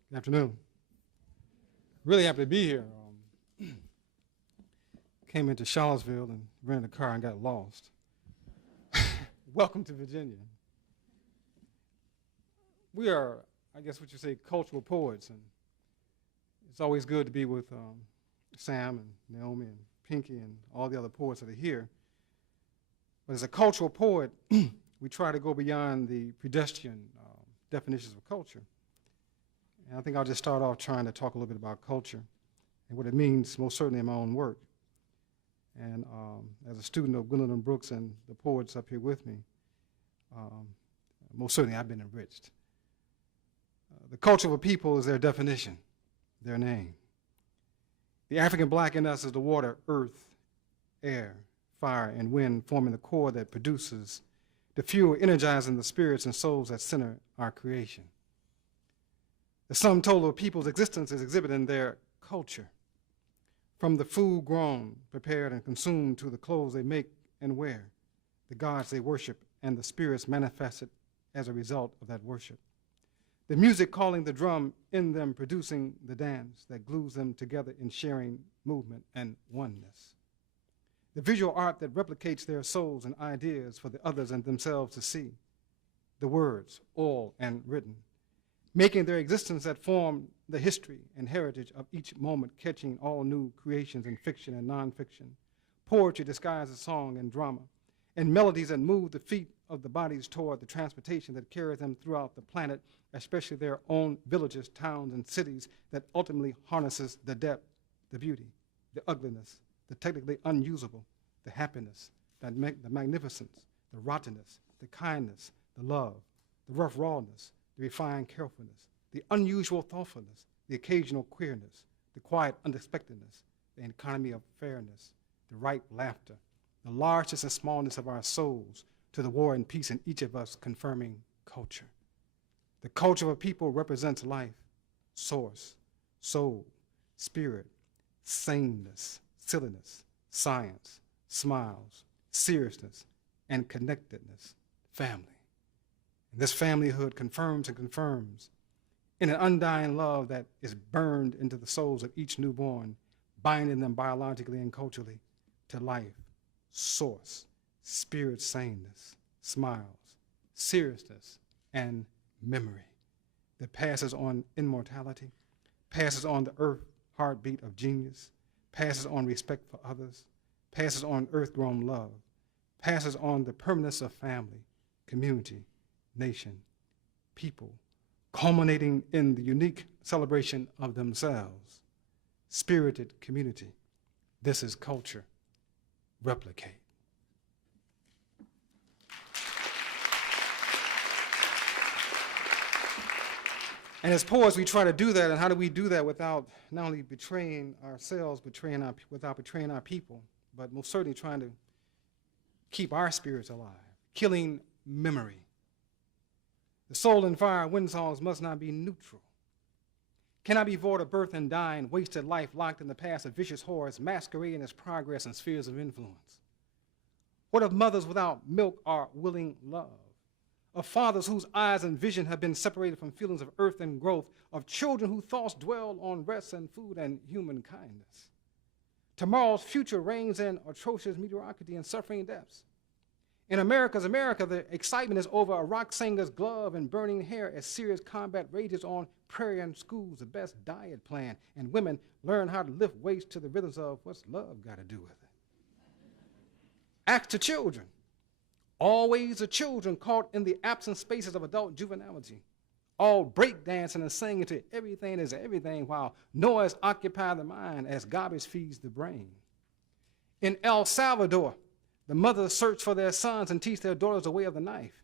Good afternoon. Really happy to be here. Came into Charlottesville and rented a car and got lost. Welcome to Virginia. We are, I guess what you say, cultural poets, and it's always good to be with Sam and Naomi and Pinky and all the other poets that are here. But as a cultural poet, we try to go beyond the pedestrian definitions of culture. And I think I'll just start off trying to talk a little bit about culture and what it means, most certainly in my own work. And as a student of Gwendolyn Brooks and the poets up here with me, most certainly I've been enriched. The culture of a people is their definition, their name. The African black in us is the water, earth, air, fire, and wind forming the core that produces the fuel energizing the spirits and souls that center our creation. The sum total of people's existence is exhibited in their culture, from the food grown, prepared, and consumed to the clothes they make and wear, the gods they worship, and the spirits manifested as a result of that worship. The music calling the drum in them, producing the dance that glues them together in sharing movement and oneness. The visual art that replicates their souls and ideas for the others and themselves to see. The words, oral and written, making their existence that form the history and heritage of each moment, catching all new creations in fiction and nonfiction, poetry disguised as song and drama, and melodies that move the feet of the bodies toward the transportation that carries them throughout the planet, especially their own villages, towns, and cities, that ultimately harnesses the depth, the beauty, the ugliness, the technically unusable, the happiness, the magnificence, the rottenness, the kindness, the love, the rough rawness, the refined carefulness, the unusual thoughtfulness, the occasional queerness, the quiet unexpectedness, the economy of fairness, the right laughter, the largeness and smallness of our souls, to the war and peace in each of us confirming culture. The culture of a people represents life, source, soul, spirit, sameness, silliness, science, smiles, seriousness, and connectedness, family. And this familyhood confirms and confirms in an undying love that is burned into the souls of each newborn, binding them biologically and culturally to life, source, spirit sameness, smiles, seriousness, and memory that passes on immortality, passes on the earth heartbeat of genius, passes on respect for others, passes on earth-grown love, passes on the permanence of family, community, nation, people, culminating in the unique celebration of themselves. Spirited community. This is culture. Replicate. And as poets, we try to do that, and how do we do that without not only betraying ourselves, without betraying our people, but most certainly trying to keep our spirits alive, killing memory. The soul and fire wind songs must not be neutral. Cannot be void of birth and dying, wasted life locked in the past of vicious horrors, masquerading as progress in spheres of influence. What of mothers without milk or willing love? Of fathers whose eyes and vision have been separated from feelings of earth and growth, of children whose thoughts dwell on rest and food and human kindness. Tomorrow's future reigns in atrocious mediocrity and suffering depths. In America, the excitement is over a rock singer's glove and burning hair as serious combat rages on prairie and schools, the best diet plan, and women learn how to lift weights to the rhythms of what's love got to do with it. Act to children. Always the children caught in the absent spaces of adult juvenility. all breakdancing and singing to everything is everything while noise occupies the mind as garbage feeds the brain. In El Salvador, the mothers search for their sons and teach their daughters the way of the knife.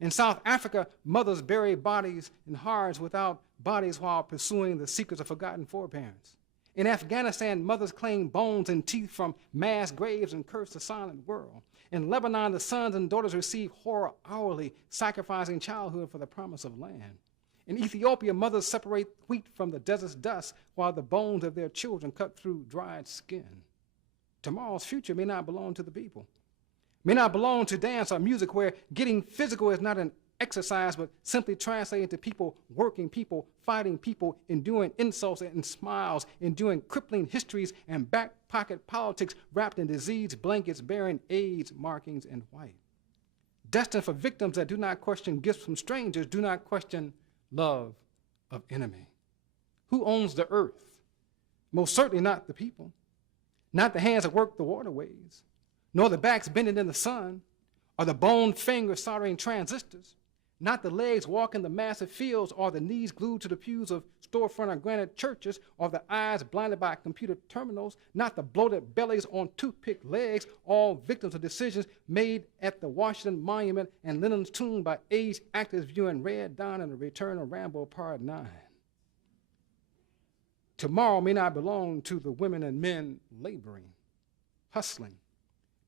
In South Africa, mothers bury bodies in hearts without bodies while pursuing the secrets of forgotten foreparents. In Afghanistan, mothers claim bones and teeth from mass graves and curse the silent world. In Lebanon, the sons and daughters receive horror hourly, sacrificing childhood for the promise of land. In Ethiopia, mothers separate wheat from the desert's dust while the bones of their children cut through dried skin. Tomorrow's future may not belong to the people, may not belong to dance or music, where getting physical is not an exercise, but simply translating to people, working people, fighting people, enduring insults and smiles, enduring crippling histories and back pocket politics wrapped in disease blankets bearing AIDS markings in white. Destined for victims that do not question gifts from strangers, do not question love of enemy. Who owns the earth? Most certainly not the people, not the hands that work the waterways, nor the backs bending in the sun, or the bone fingers soldering transistors, not the legs walking the massive fields, or the knees glued to the pews of storefront or granite churches, or the eyes blinded by computer terminals, not the bloated bellies on toothpick legs, all victims of decisions made at the Washington Monument and Lenin's tomb by aged actors viewing Red Dawn and the Return of Rambo Part 9. Tomorrow may not belong to the women and men laboring, hustling,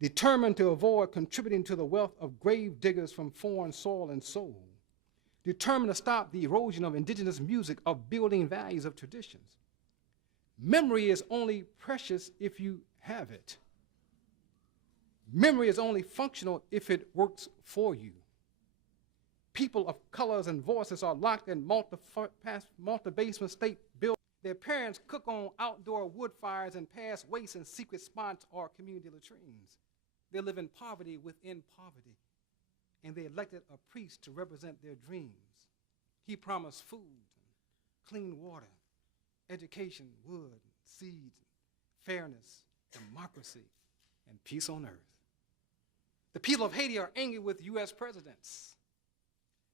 determined to avoid contributing to the wealth of grave diggers from foreign soil and soul, determined to stop the erosion of indigenous music, of building values of traditions. Memory is only precious if you have it. Memory is only functional if it works for you. People of colors and voices are locked in multi-basement state buildings. Their parents cook on outdoor wood fires and pass waste in secret spots or community latrines. They live in poverty within poverty, and they elected a priest to represent their dreams. He promised food, clean water, education, wood, seeds, fairness, democracy, and peace on earth. The people of Haiti are angry with U.S. presidents.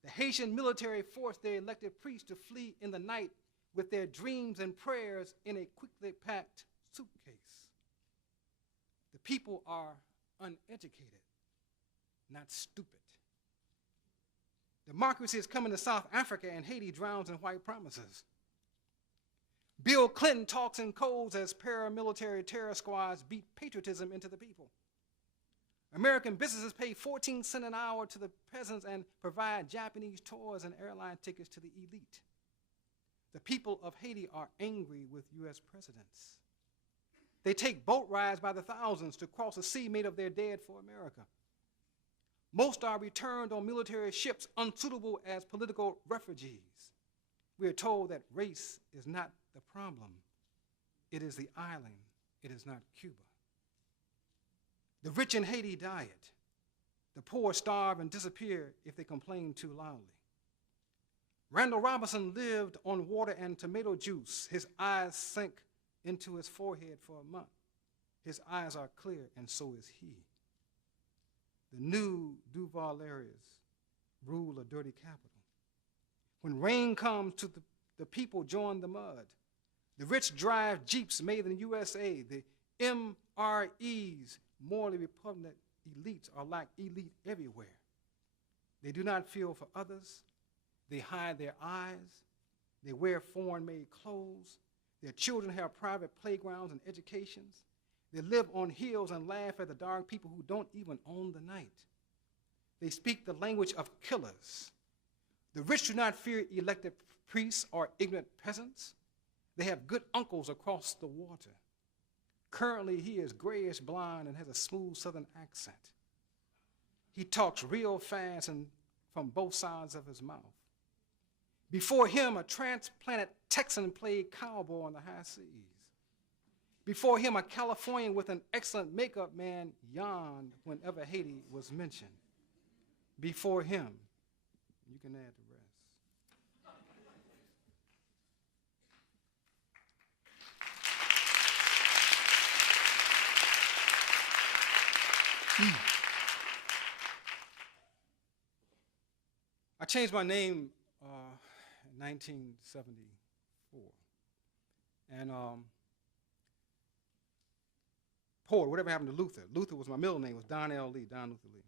The Haitian military forced their elected priests to flee in the night with their dreams and prayers in a quickly packed suitcase. The people are uneducated, not stupid. Democracy is coming to South Africa, and Haiti drowns in white promises. Bill Clinton talks in codes as paramilitary terror squads beat patriotism into the people. American businesses pay 14 cents an hour to the peasants and provide Japanese toys and airline tickets to the elite. The people of Haiti are angry with U.S. presidents. They take boat rides by the thousands to cross a sea made of their dead for America. Most are returned on military ships unsuitable as political refugees. We are told that race is not the problem. It is the island. It is not Cuba. The rich in Haiti diet. The poor starve and disappear if they complain too loudly. Randall Robinson lived on water and tomato juice. His eyes sank into his forehead for a month. His eyes are clear, and so is he. The new Duval areas rule a dirty capital. When rain comes to the people join the mud. The rich drive Jeeps made in the USA. The MREs, morally repugnant elites, are like elite everywhere. They do not feel for others. They hide their eyes. They wear foreign-made clothes. Their children have private playgrounds and educations. They live on hills and laugh at the dark people who don't even own the night. They speak the language of killers. The rich do not fear elected priests or ignorant peasants. They have good uncles across the water. Currently, he is grayish blonde and has a smooth southern accent. He talks real fast and from both sides of his mouth. Before him, a transplanted Texan played cowboy on the high seas. Before him, a Californian with an excellent makeup man yawned whenever Haiti was mentioned. Before him, you can add the rest. I changed my name 1974. And poet, whatever happened to Luther? Luther was my middle name, was Don L. Lee, Don Luther Lee.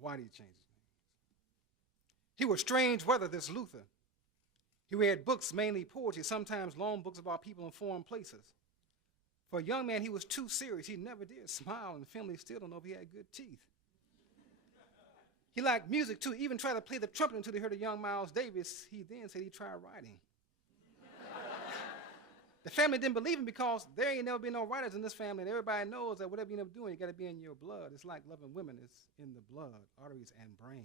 Why did he change his name? He was strange weather, this Luther. He read books, mainly poetry, sometimes long books about people in foreign places. For a young man, he was too serious. He never did smile, and the family still don't know if he had good teeth. He liked music, too. He even tried to play the trumpet until he heard of young Miles Davis. He then said he tried writing. The family didn't believe him because there ain't never been no writers in this family, and everybody knows that whatever you end up doing, you got to be in your blood. It's like loving women. It's in the blood, arteries, and brains.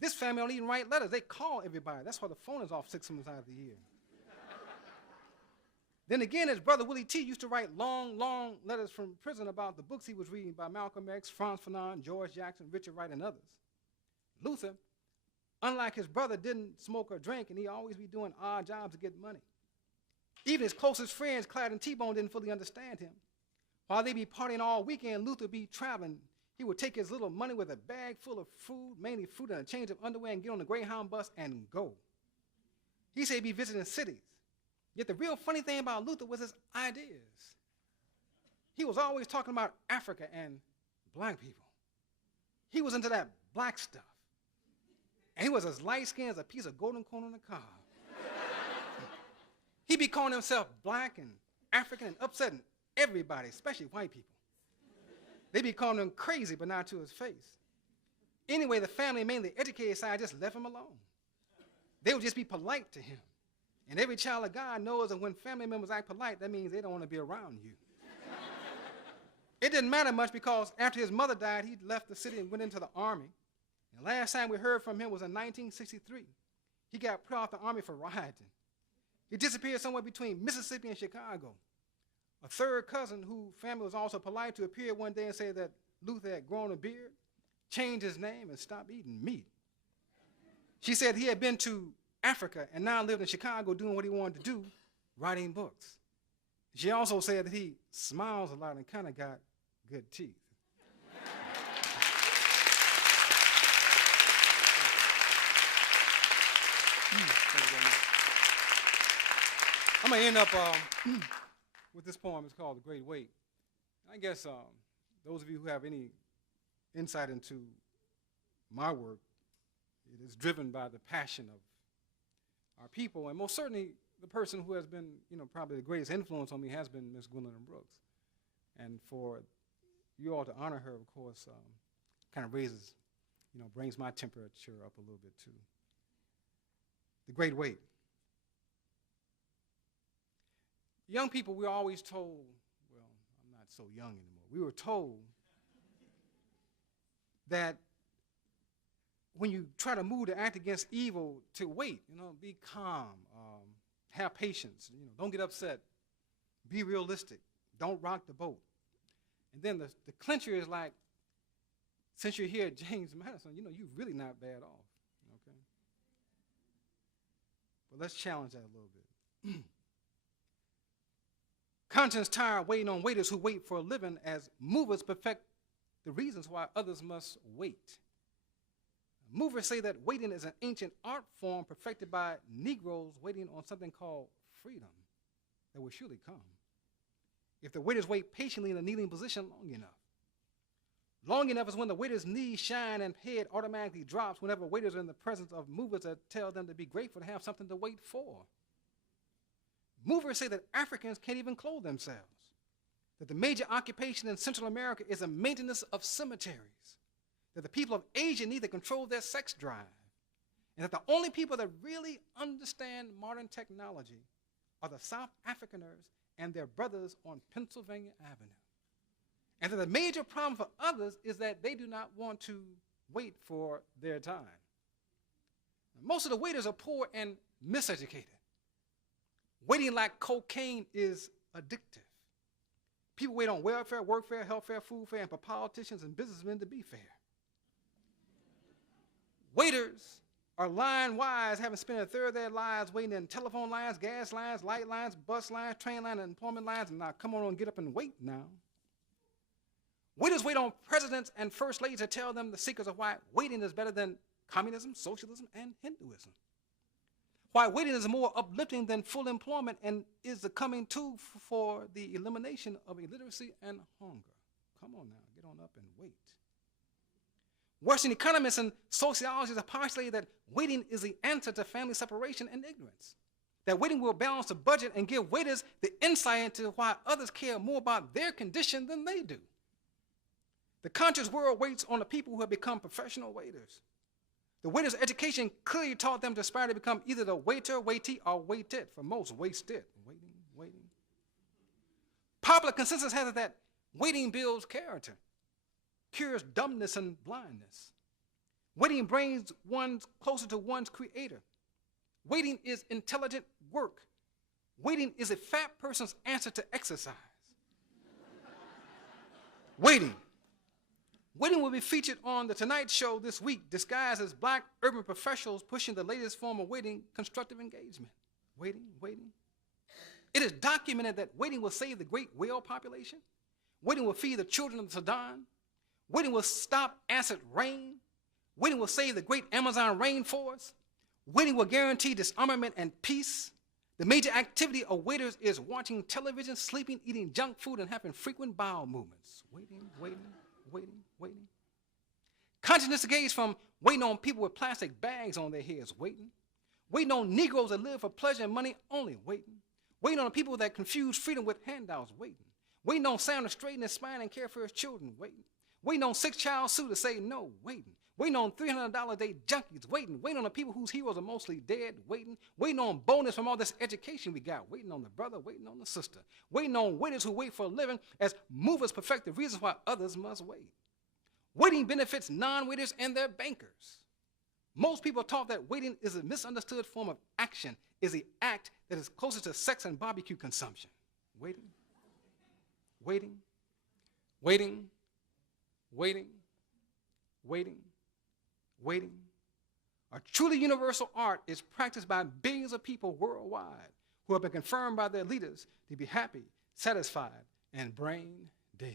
This family don't even write letters. They call everybody. That's why the phone is off 6 months out of the year. Then again, his brother Willie T. used to write long, long letters from prison about the books he was reading by Malcolm X, Franz Fanon, George Jackson, Richard Wright, and others. Luther, unlike his brother, didn't smoke or drink, and he always be doing odd jobs to get money. Even his closest friends, Clyde and T-Bone, didn't fully understand him. While they be partying all weekend, Luther be traveling. He would take his little money with a bag full of food, mainly fruit and a change of underwear, and get on the Greyhound bus and go. He said he'd be visiting cities. Yet the real funny thing about Luther was his ideas. He was always talking about Africa and black people. He was into that black stuff. And he was as light-skinned as a piece of golden corn on the cob. He be calling himself black and African and upsetting everybody, especially white people. They be calling him crazy, but not to his face. Anyway, the family, mainly the educated side, just left him alone. They would just be polite to him. And every child of God knows that when family members act polite, that means they don't want to be around you. It didn't matter much because after his mother died, he left the city and went into the army. And last time we heard from him was in 1963. He got put off the army for rioting. He disappeared somewhere between Mississippi and Chicago. A third cousin, whose family was also polite to, appeared one day and said that Luther had grown a beard, changed his name, and stopped eating meat. She said he had been to Africa and now lived in Chicago doing what he wanted to do, writing books. She also said that he smiles a lot and kind of got good teeth. I'm going to end up with this poem. It's called The Great Weight. I guess those of you who have any insight into my work, it is driven by the passion of our people, and most certainly the person who has been, probably the greatest influence on me has been Miss Gwendolyn Brooks. And for you all to honor her, of course, kind of raises, brings my temperature up a little bit too. The Great Weight. Young people, we were always told, well, I'm not so young anymore. We were told that when you try to move to act against evil, to wait, be calm, have patience, don't get upset, be realistic, don't rock the boat. And then the clincher is like, since you're here at James Madison, you're really not bad off, okay? But let's challenge that a little bit. Conscience tired waiting on waiters who wait for a living as movers perfect the reasons why others must wait. Movers say that waiting is an ancient art form perfected by Negroes waiting on something called freedom that will surely come if the waiters wait patiently in a kneeling position long enough. Long enough is when the waiter's knees shine and head automatically drops whenever waiters are in the presence of movers that tell them to be grateful to have something to wait for. Movers say that Africans can't even clothe themselves, that the major occupation in Central America is the maintenance of cemeteries, that the people of Asia need to control their sex drive, and that the only people that really understand modern technology are the South Africaners and their brothers on Pennsylvania Avenue. And that the major problem for others is that they do not want to wait for their time. Most of the waiters are poor and miseducated. Waiting like cocaine is addictive. People wait on welfare, workfare, healthcare, food fare, and for politicians and businessmen to be fair. Waiters are line-wise, having spent a third of their lives waiting in telephone lines, gas lines, light lines, bus lines, train lines, and employment lines, and now come on and get up and wait now. Waiters wait on presidents and first ladies to tell them the secrets of why waiting is better than communism, socialism, and Hinduism. Why waiting is more uplifting than full employment and is the coming tool for the elimination of illiteracy and hunger. Come on now, get on up and wait. Western economists and sociologists have postulated that waiting is the answer to family separation and ignorance. That waiting will balance the budget and give waiters the insight into why others care more about their condition than they do. The conscious world waits on the people who have become professional waiters. The waiter's education clearly taught them to aspire to become either the waiter, waitee, or waited. For most, wasted. Waiting. Popular consensus has it that waiting builds character, cures dumbness and blindness. Waiting brings one closer to one's creator. Waiting is intelligent work. Waiting is a fat person's answer to exercise. Waiting. Waiting will be featured on The Tonight Show this week, disguised as black urban professionals pushing the latest form of waiting, constructive engagement. Waiting. It is documented that waiting will save the great whale population. Waiting will feed the children of the Sudan. Waiting will stop acid rain. Waiting will save the great Amazon rainforest. Waiting will guarantee disarmament and peace. The major activity of waiters is watching television, sleeping, eating junk food, and having frequent bowel movements. Waiting. Consciousness gaze from waiting on people with plastic bags on their heads, waiting on Negroes that live for pleasure and money only, waiting on the people that confuse freedom with handouts, waiting on Sam to straighten his spine and care for his children, waiting on 6-child Sue to say no, waiting on $300 a day junkies, waiting on the people whose heroes are mostly dead, waiting on bonus from all this education we got, waiting on the brother, waiting on the sister, waiting on waiters who wait for a living as movers perfect the reasons why others must wait. Waiting benefits non-waiters and their bankers. Most people taught that waiting is a misunderstood form of action, is the act that is closer to sex and barbecue consumption. Waiting. A truly universal art is practiced by billions of people worldwide who have been confirmed by their leaders to be happy, satisfied, and brain dead.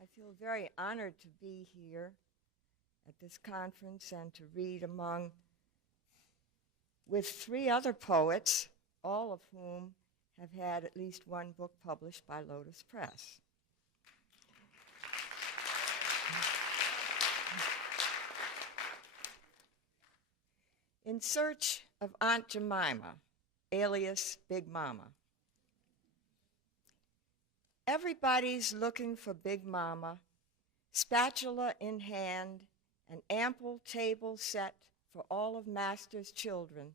I feel very honored to be here at this conference and to read with 3 other poets, all of whom have had at least one book published by Lotus Press. In Search of Aunt Jemima, alias Big Mama. Everybody's looking for Big Mama, spatula in hand, an ample table set for all of Master's children,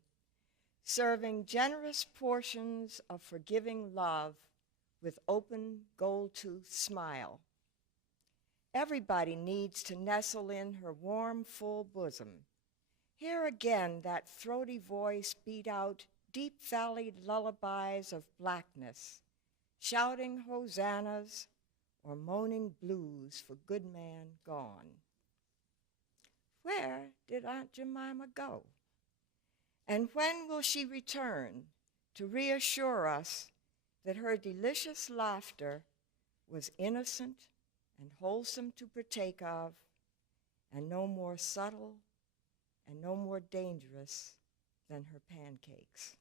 serving generous portions of forgiving love with open gold-toothed smile. Everybody needs to nestle in her warm, full bosom. Here again, that throaty voice beat out deep-valleyed lullabies of blackness, shouting hosannas or moaning blues for good man gone. Where did Aunt Jemima go? And when will she return to reassure us that her delicious laughter was innocent and wholesome to partake of, and no more subtle and no more dangerous than her pancakes?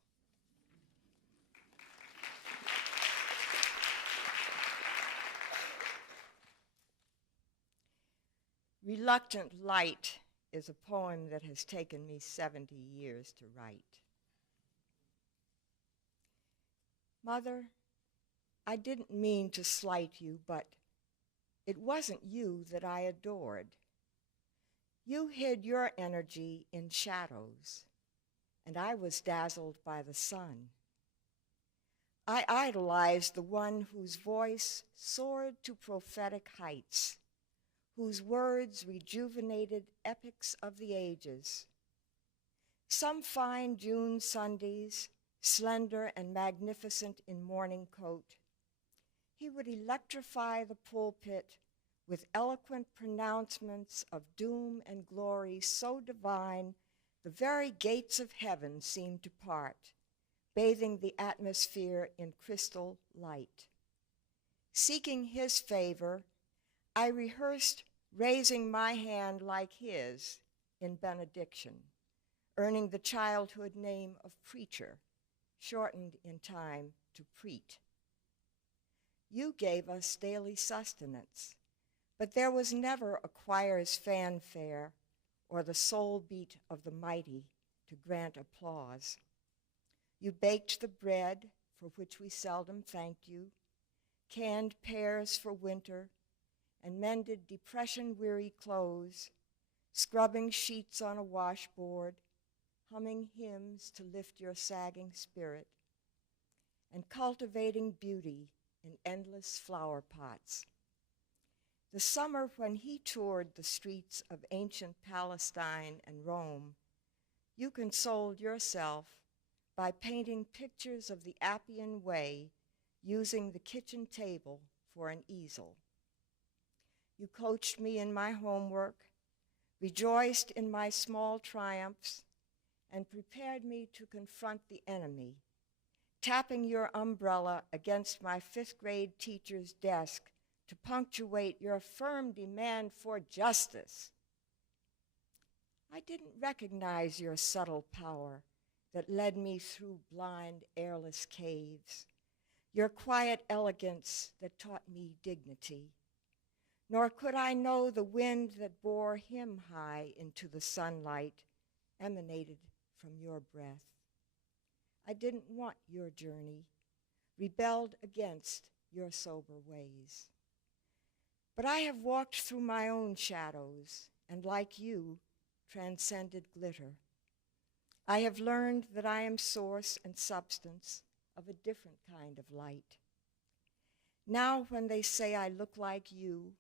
Reluctant Light is a poem that has taken me 70 years to write. Mother, I didn't mean to slight you, but it wasn't you that I adored. You hid your energy in shadows, and I was dazzled by the sun. I idolized the one whose voice soared to prophetic heights, whose words rejuvenated epics of the ages. Some fine June Sundays, slender and magnificent in morning coat. He would electrify the pulpit with eloquent pronouncements of doom and glory so divine the very gates of heaven seemed to part, bathing the atmosphere in crystal light. Seeking his favor, I rehearsed raising my hand like his in benediction, earning the childhood name of preacher, shortened in time to preet. You gave us daily sustenance, but there was never a choir's fanfare or the soul beat of the mighty to grant applause. You baked the bread, for which we seldom thanked you, canned pears for winter, and mended depression-weary clothes, scrubbing sheets on a washboard, humming hymns to lift your sagging spirit, and cultivating beauty in endless flower pots. The summer when he toured the streets of ancient Palestine and Rome, you consoled yourself by painting pictures of the Appian Way using the kitchen table for an easel. You coached me in my homework, rejoiced in my small triumphs, and prepared me to confront the enemy, tapping your umbrella against my fifth-grade teacher's desk to punctuate your firm demand for justice. I didn't recognize your subtle power that led me through blind, airless caves, your quiet elegance that taught me dignity, nor could I know the wind that bore him high into the sunlight emanated from your breath. I didn't want your journey, rebelled against your sober ways. But I have walked through my own shadows, and like you, transcended glitter. I have learned that I am source and substance of a different kind of light. Now when they say I look like you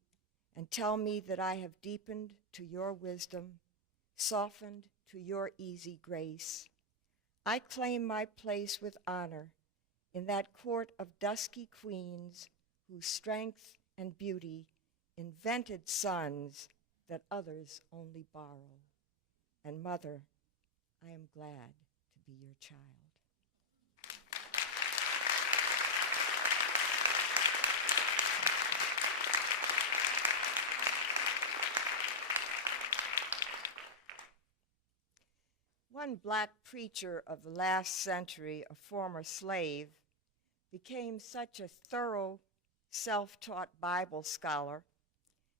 and tell me that I have deepened to your wisdom, softened to your easy grace, I claim my place with honor in that court of dusky queens whose strength and beauty invented sons that others only borrow. And mother, I am glad to be your child. One black preacher of the last century, a former slave, became such a thorough, self-taught Bible scholar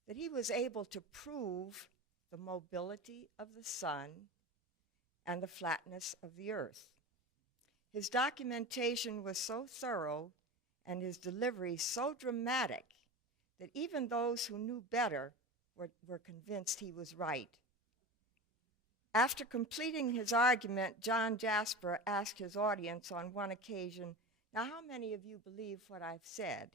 that he was able to prove the mobility of the sun and the flatness of the earth. His documentation was so thorough and his delivery so dramatic that even those who knew better were convinced he was right. After completing his argument, John Jasper asked his audience on one occasion, "Now, how many of you believe what I've said?"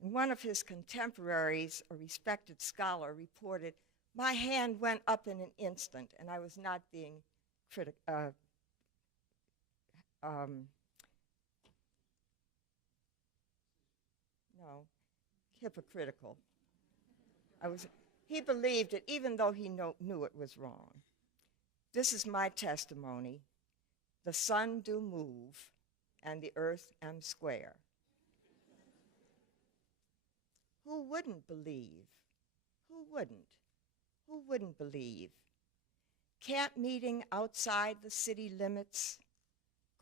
And one of his contemporaries, a respected scholar, reported, "My hand went up in an instant," and I was not being hypocritical. He believed it even though he knew it was wrong. This is my testimony. The sun do move, and the earth am square. Who wouldn't believe? Who wouldn't? Who wouldn't believe? Camp meeting outside the city limits,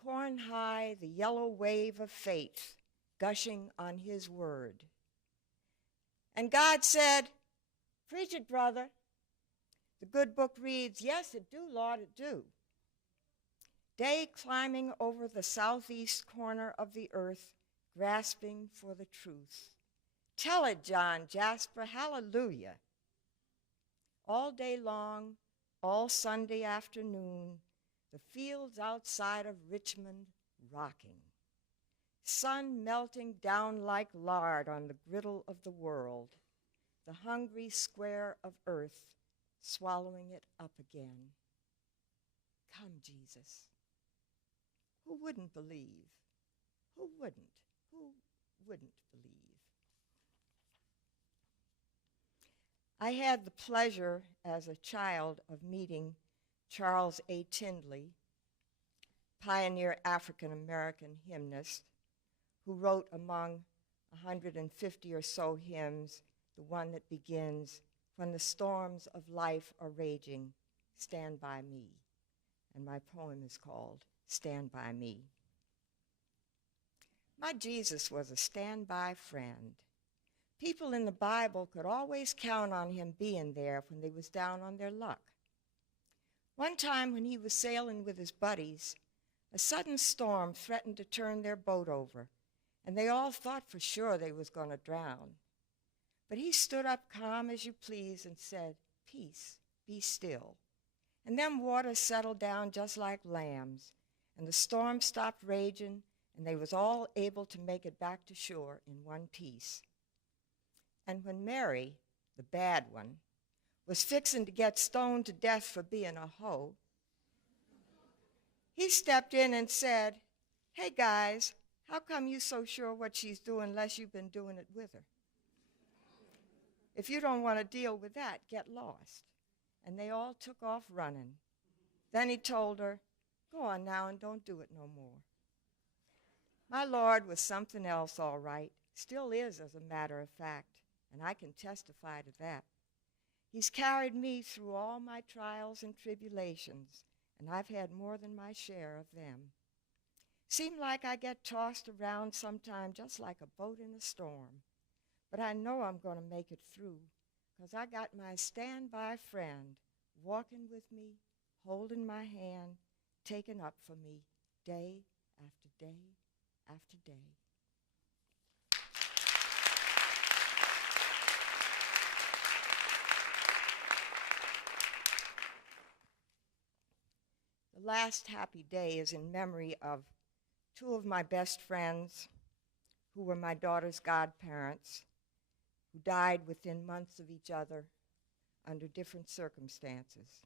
corn high, the yellow wave of faith gushing on his word. And God said, "Preach it, brother." The good book reads, "Yes, it do, Lord, it do." Day climbing over the southeast corner of the earth, grasping for the truth. Tell it, John Jasper, hallelujah. All day long, all Sunday afternoon, the fields outside of Richmond rocking. Sun melting down like lard on the griddle of the world, the hungry square of earth swallowing it up again. Come, Jesus. Who wouldn't believe? Who wouldn't? Who wouldn't believe? I had the pleasure as a child of meeting Charles A. Tindley, pioneer African-American hymnist, who wrote among 150 or so hymns the one that begins, "When the storms of life are raging, stand by me." And my poem is called Stand By Me. My Jesus was a standby friend. People in the Bible could always count on him being there when they was down on their luck. One time when he was sailing with his buddies, a sudden storm threatened to turn their boat over, and they all thought for sure they was going to drown. But he stood up calm as you please and said, "Peace, be still." And them waters settled down just like lambs, and the storm stopped raging, and they was all able to make it back to shore in one piece. And when Mary, the bad one, was fixing to get stoned to death for being a hoe, he stepped in and said, "Hey guys, how come you so sure what she's doing unless you've been doing it with her? If you don't want to deal with that, get lost." And they all took off running. Then he told her, "Go on now and don't do it no more." My Lord was something else, all right, still is as a matter of fact, and I can testify to that. He's carried me through all my trials and tribulations, and I've had more than my share of them. Seem like I get tossed around sometime just like a boat in a storm, but I know I'm going to make it through, 'cause I got my standby friend walking with me, holding my hand, taking up for me day after day after day. The last happy day is in memory of two of my best friends who were my daughter's godparents, who died within months of each other under different circumstances.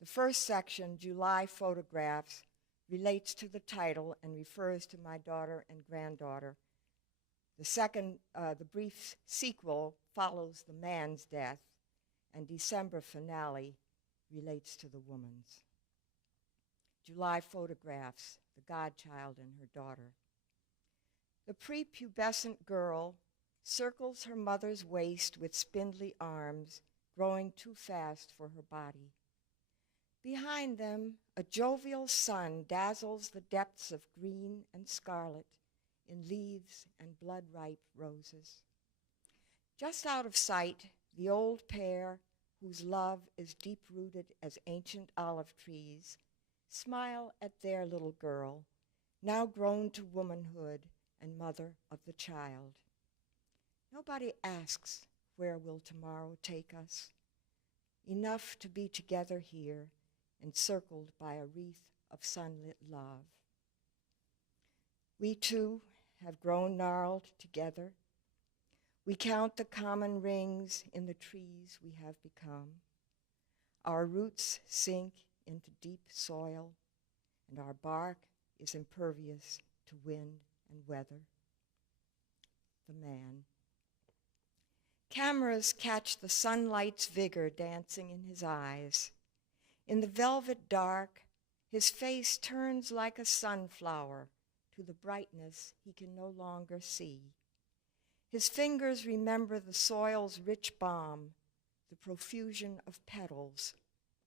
The first section, July Photographs, relates to the title and refers to my daughter and granddaughter. The second, the brief sequel, follows the man's death, and December finale relates to the woman's. July Photographs, the godchild and her daughter. The prepubescent girl circles her mother's waist with spindly arms, growing too fast for her body. Behind them, a jovial sun dazzles the depths of green and scarlet in leaves and blood-ripe roses. Just out of sight, the old pair, whose love is deep-rooted as ancient olive trees, smile at their little girl, now grown to womanhood and mother of the child. Nobody asks, where will tomorrow take us? Enough to be together here, encircled by a wreath of sunlit love. We too have grown gnarled together. We count the common rings in the trees we have become. Our roots sink into deep soil, and our bark is impervious to wind and weather. The man. Cameras catch the sunlight's vigor dancing in his eyes. In the velvet dark, his face turns like a sunflower to the brightness he can no longer see. His fingers remember the soil's rich balm, the profusion of petals,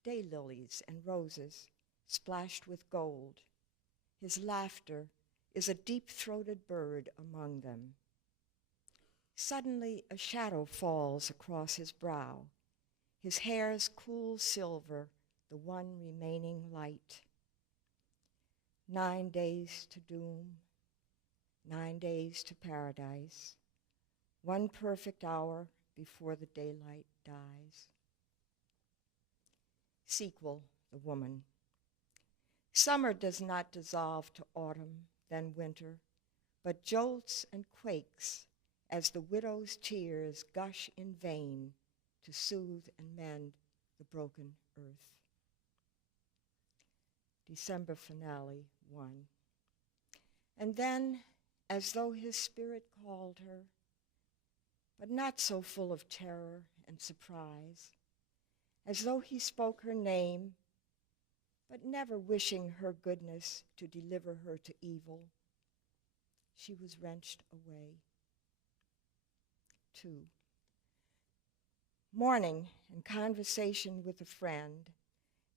daylilies and roses splashed with gold. His laughter is a deep-throated bird among them. Suddenly, a shadow falls across his brow, his hair's cool silver, the one remaining light. 9 days to doom, 9 days to paradise, one perfect hour before the daylight dies. Sequel, the woman. Summer does not dissolve to autumn, then winter, but jolts and quakes as the widow's tears gush in vain to soothe and mend the broken earth. December finale 1. And then, as though his spirit called her, but not so full of terror and surprise, as though he spoke her name, but never wishing her goodness to deliver her to evil, she was wrenched away. 2. Morning and conversation with a friend,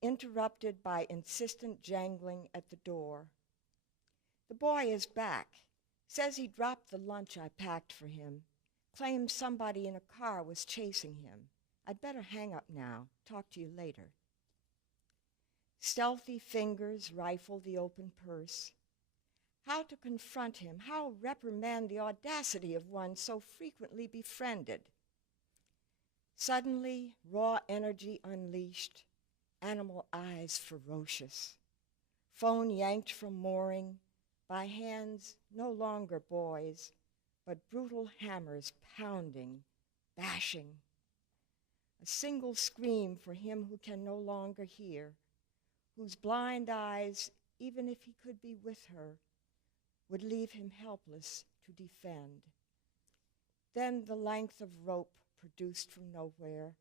interrupted by insistent jangling at the door. The boy is back, says he dropped the lunch I packed for him, claims somebody in a car was chasing him. I'd better hang up now, talk to you later. Stealthy fingers rifle the open purse. How to confront him, how reprimand the audacity of one so frequently befriended. Suddenly, raw energy unleashed, animal eyes ferocious. Phone yanked from mooring by hands no longer boys, but brutal hammers pounding, bashing. A single scream for him who can no longer hear, whose blind eyes, even if he could be with her, would leave him helpless to defend. Then the length of rope produced from nowhere,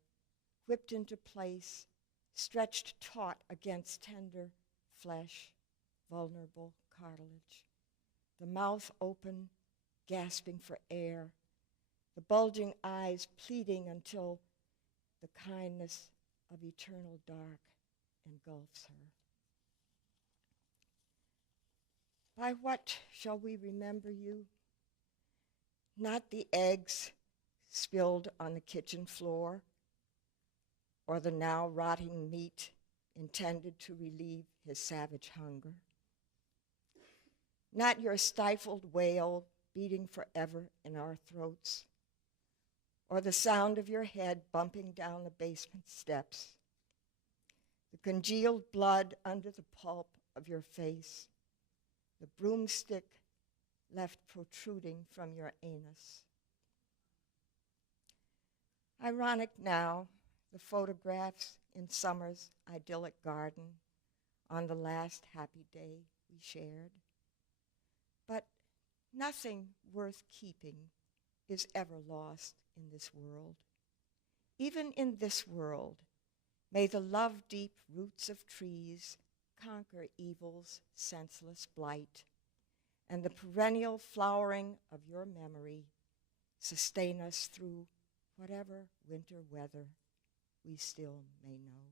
whipped into place, stretched taut against tender flesh, vulnerable cartilage. The mouth open, gasping for air, the bulging eyes pleading until the kindness of eternal dark engulfs her. By what shall we remember you? Not the eggs spilled on the kitchen floor, or the now rotting meat intended to relieve his savage hunger. Not your stifled wail beating forever in our throats, or the sound of your head bumping down the basement steps, the congealed blood under the pulp of your face, the broomstick left protruding from your anus. Ironic now, the photographs in summer's idyllic garden on the last happy day we shared. But nothing worth keeping is ever lost in this world. Even in this world, may the love-deep roots of trees conquer evil's senseless blight, and the perennial flowering of your memory sustain us through whatever winter weather we still may know.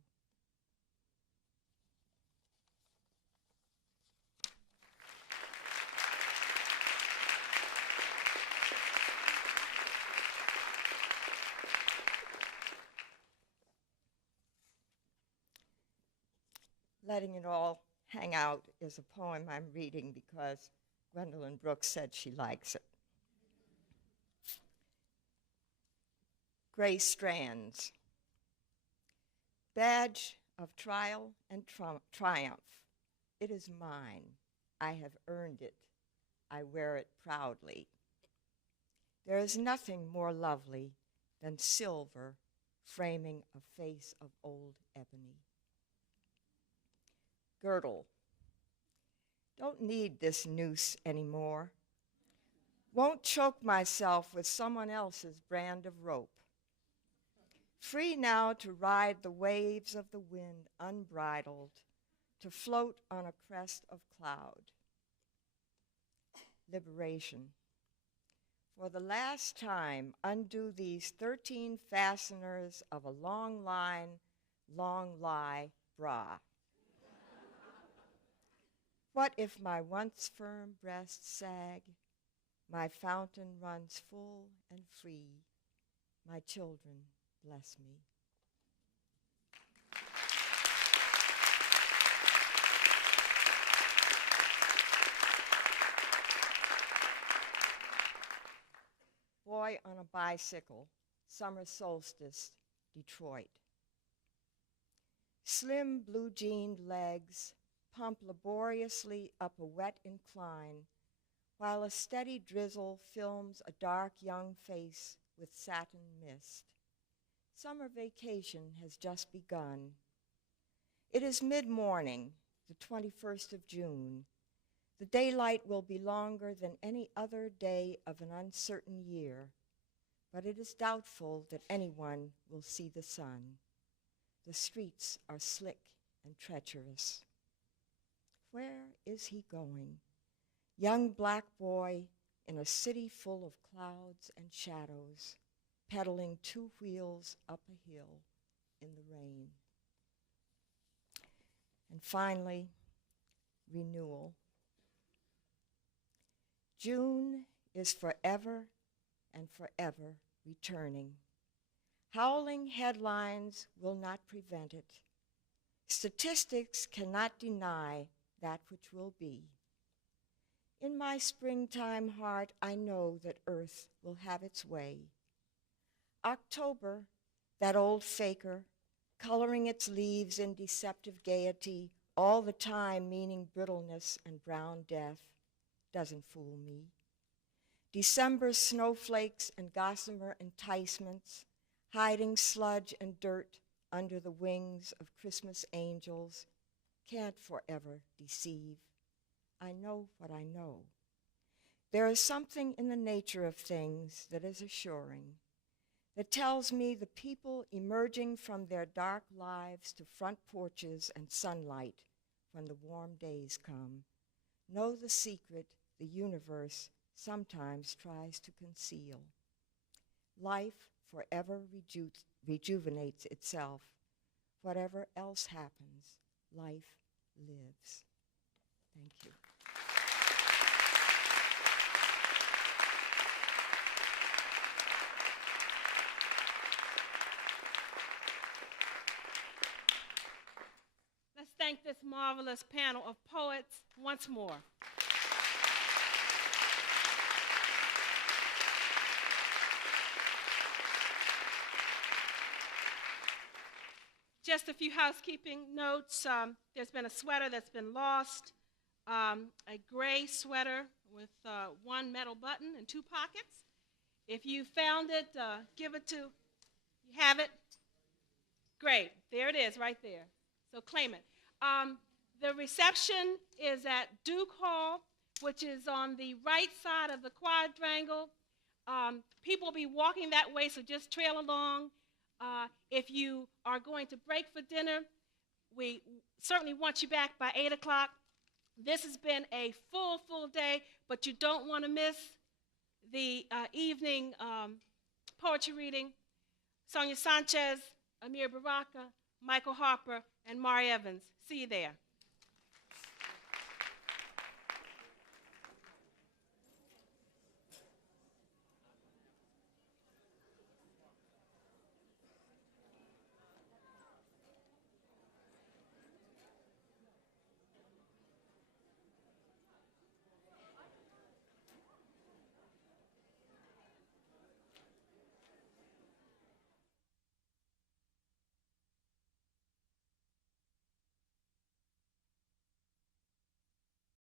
Letting It All Hang Out is a poem I'm reading because Gwendolyn Brooks said she likes it. Gray strands. Badge of trial and triumph. It is mine. I have earned it. I wear it proudly. There is nothing more lovely than silver framing a face of old ebony. Girdle. Don't need this noose anymore. Won't choke myself with someone else's brand of rope. Free now to ride the waves of the wind unbridled, to float on a crest of cloud. Liberation. For the last time, undo these 13 fasteners of a long line, long lie bra. What if my once firm breasts sag, my fountain runs full and free, my children bless me. Boy on a Bicycle, Summer Solstice, Detroit. Slim blue-jeaned legs pump laboriously up a wet incline, while a steady drizzle films a dark young face with satin mist. Summer vacation has just begun. It is mid-morning, the 21st of June. The daylight will be longer than any other day of an uncertain year, but it is doubtful that anyone will see the sun. The streets are slick and treacherous. Where is he going? Young black boy in a city full of clouds and shadows, pedaling 2 wheels up a hill in the rain. And finally, renewal. June is forever and forever returning. Howling headlines will not prevent it. Statistics cannot deny that which will be. In my springtime heart, I know that Earth will have its way. October, that old faker, coloring its leaves in deceptive gaiety, all the time meaning brittleness and brown death, doesn't fool me. December's snowflakes and gossamer enticements, hiding sludge and dirt under the wings of Christmas angels, can't forever deceive. I know what I know. There is something in the nature of things that is assuring, that tells me the people emerging from their dark lives to front porches and sunlight when the warm days come know the secret the universe sometimes tries to conceal. Life forever rejuvenates itself. Whatever else happens, life lives. Thank you. Let's thank this marvelous panel of poets once more. Just a few housekeeping notes. There's been a sweater that's been lost, a gray sweater with 1 metal button and 2 pockets. If you found it, give it to, you have it? Great, there it is right there. So claim it. The reception is at Duke Hall, which is on the right side of the quadrangle. People will be walking that way, so just trail along. If you are going to break for dinner, we certainly want you back by 8 o'clock. This has been a full day, but you don't want to miss the evening poetry reading. Sonia Sanchez, Amir Baraka, Michael Harper, and Mari Evans. See you there.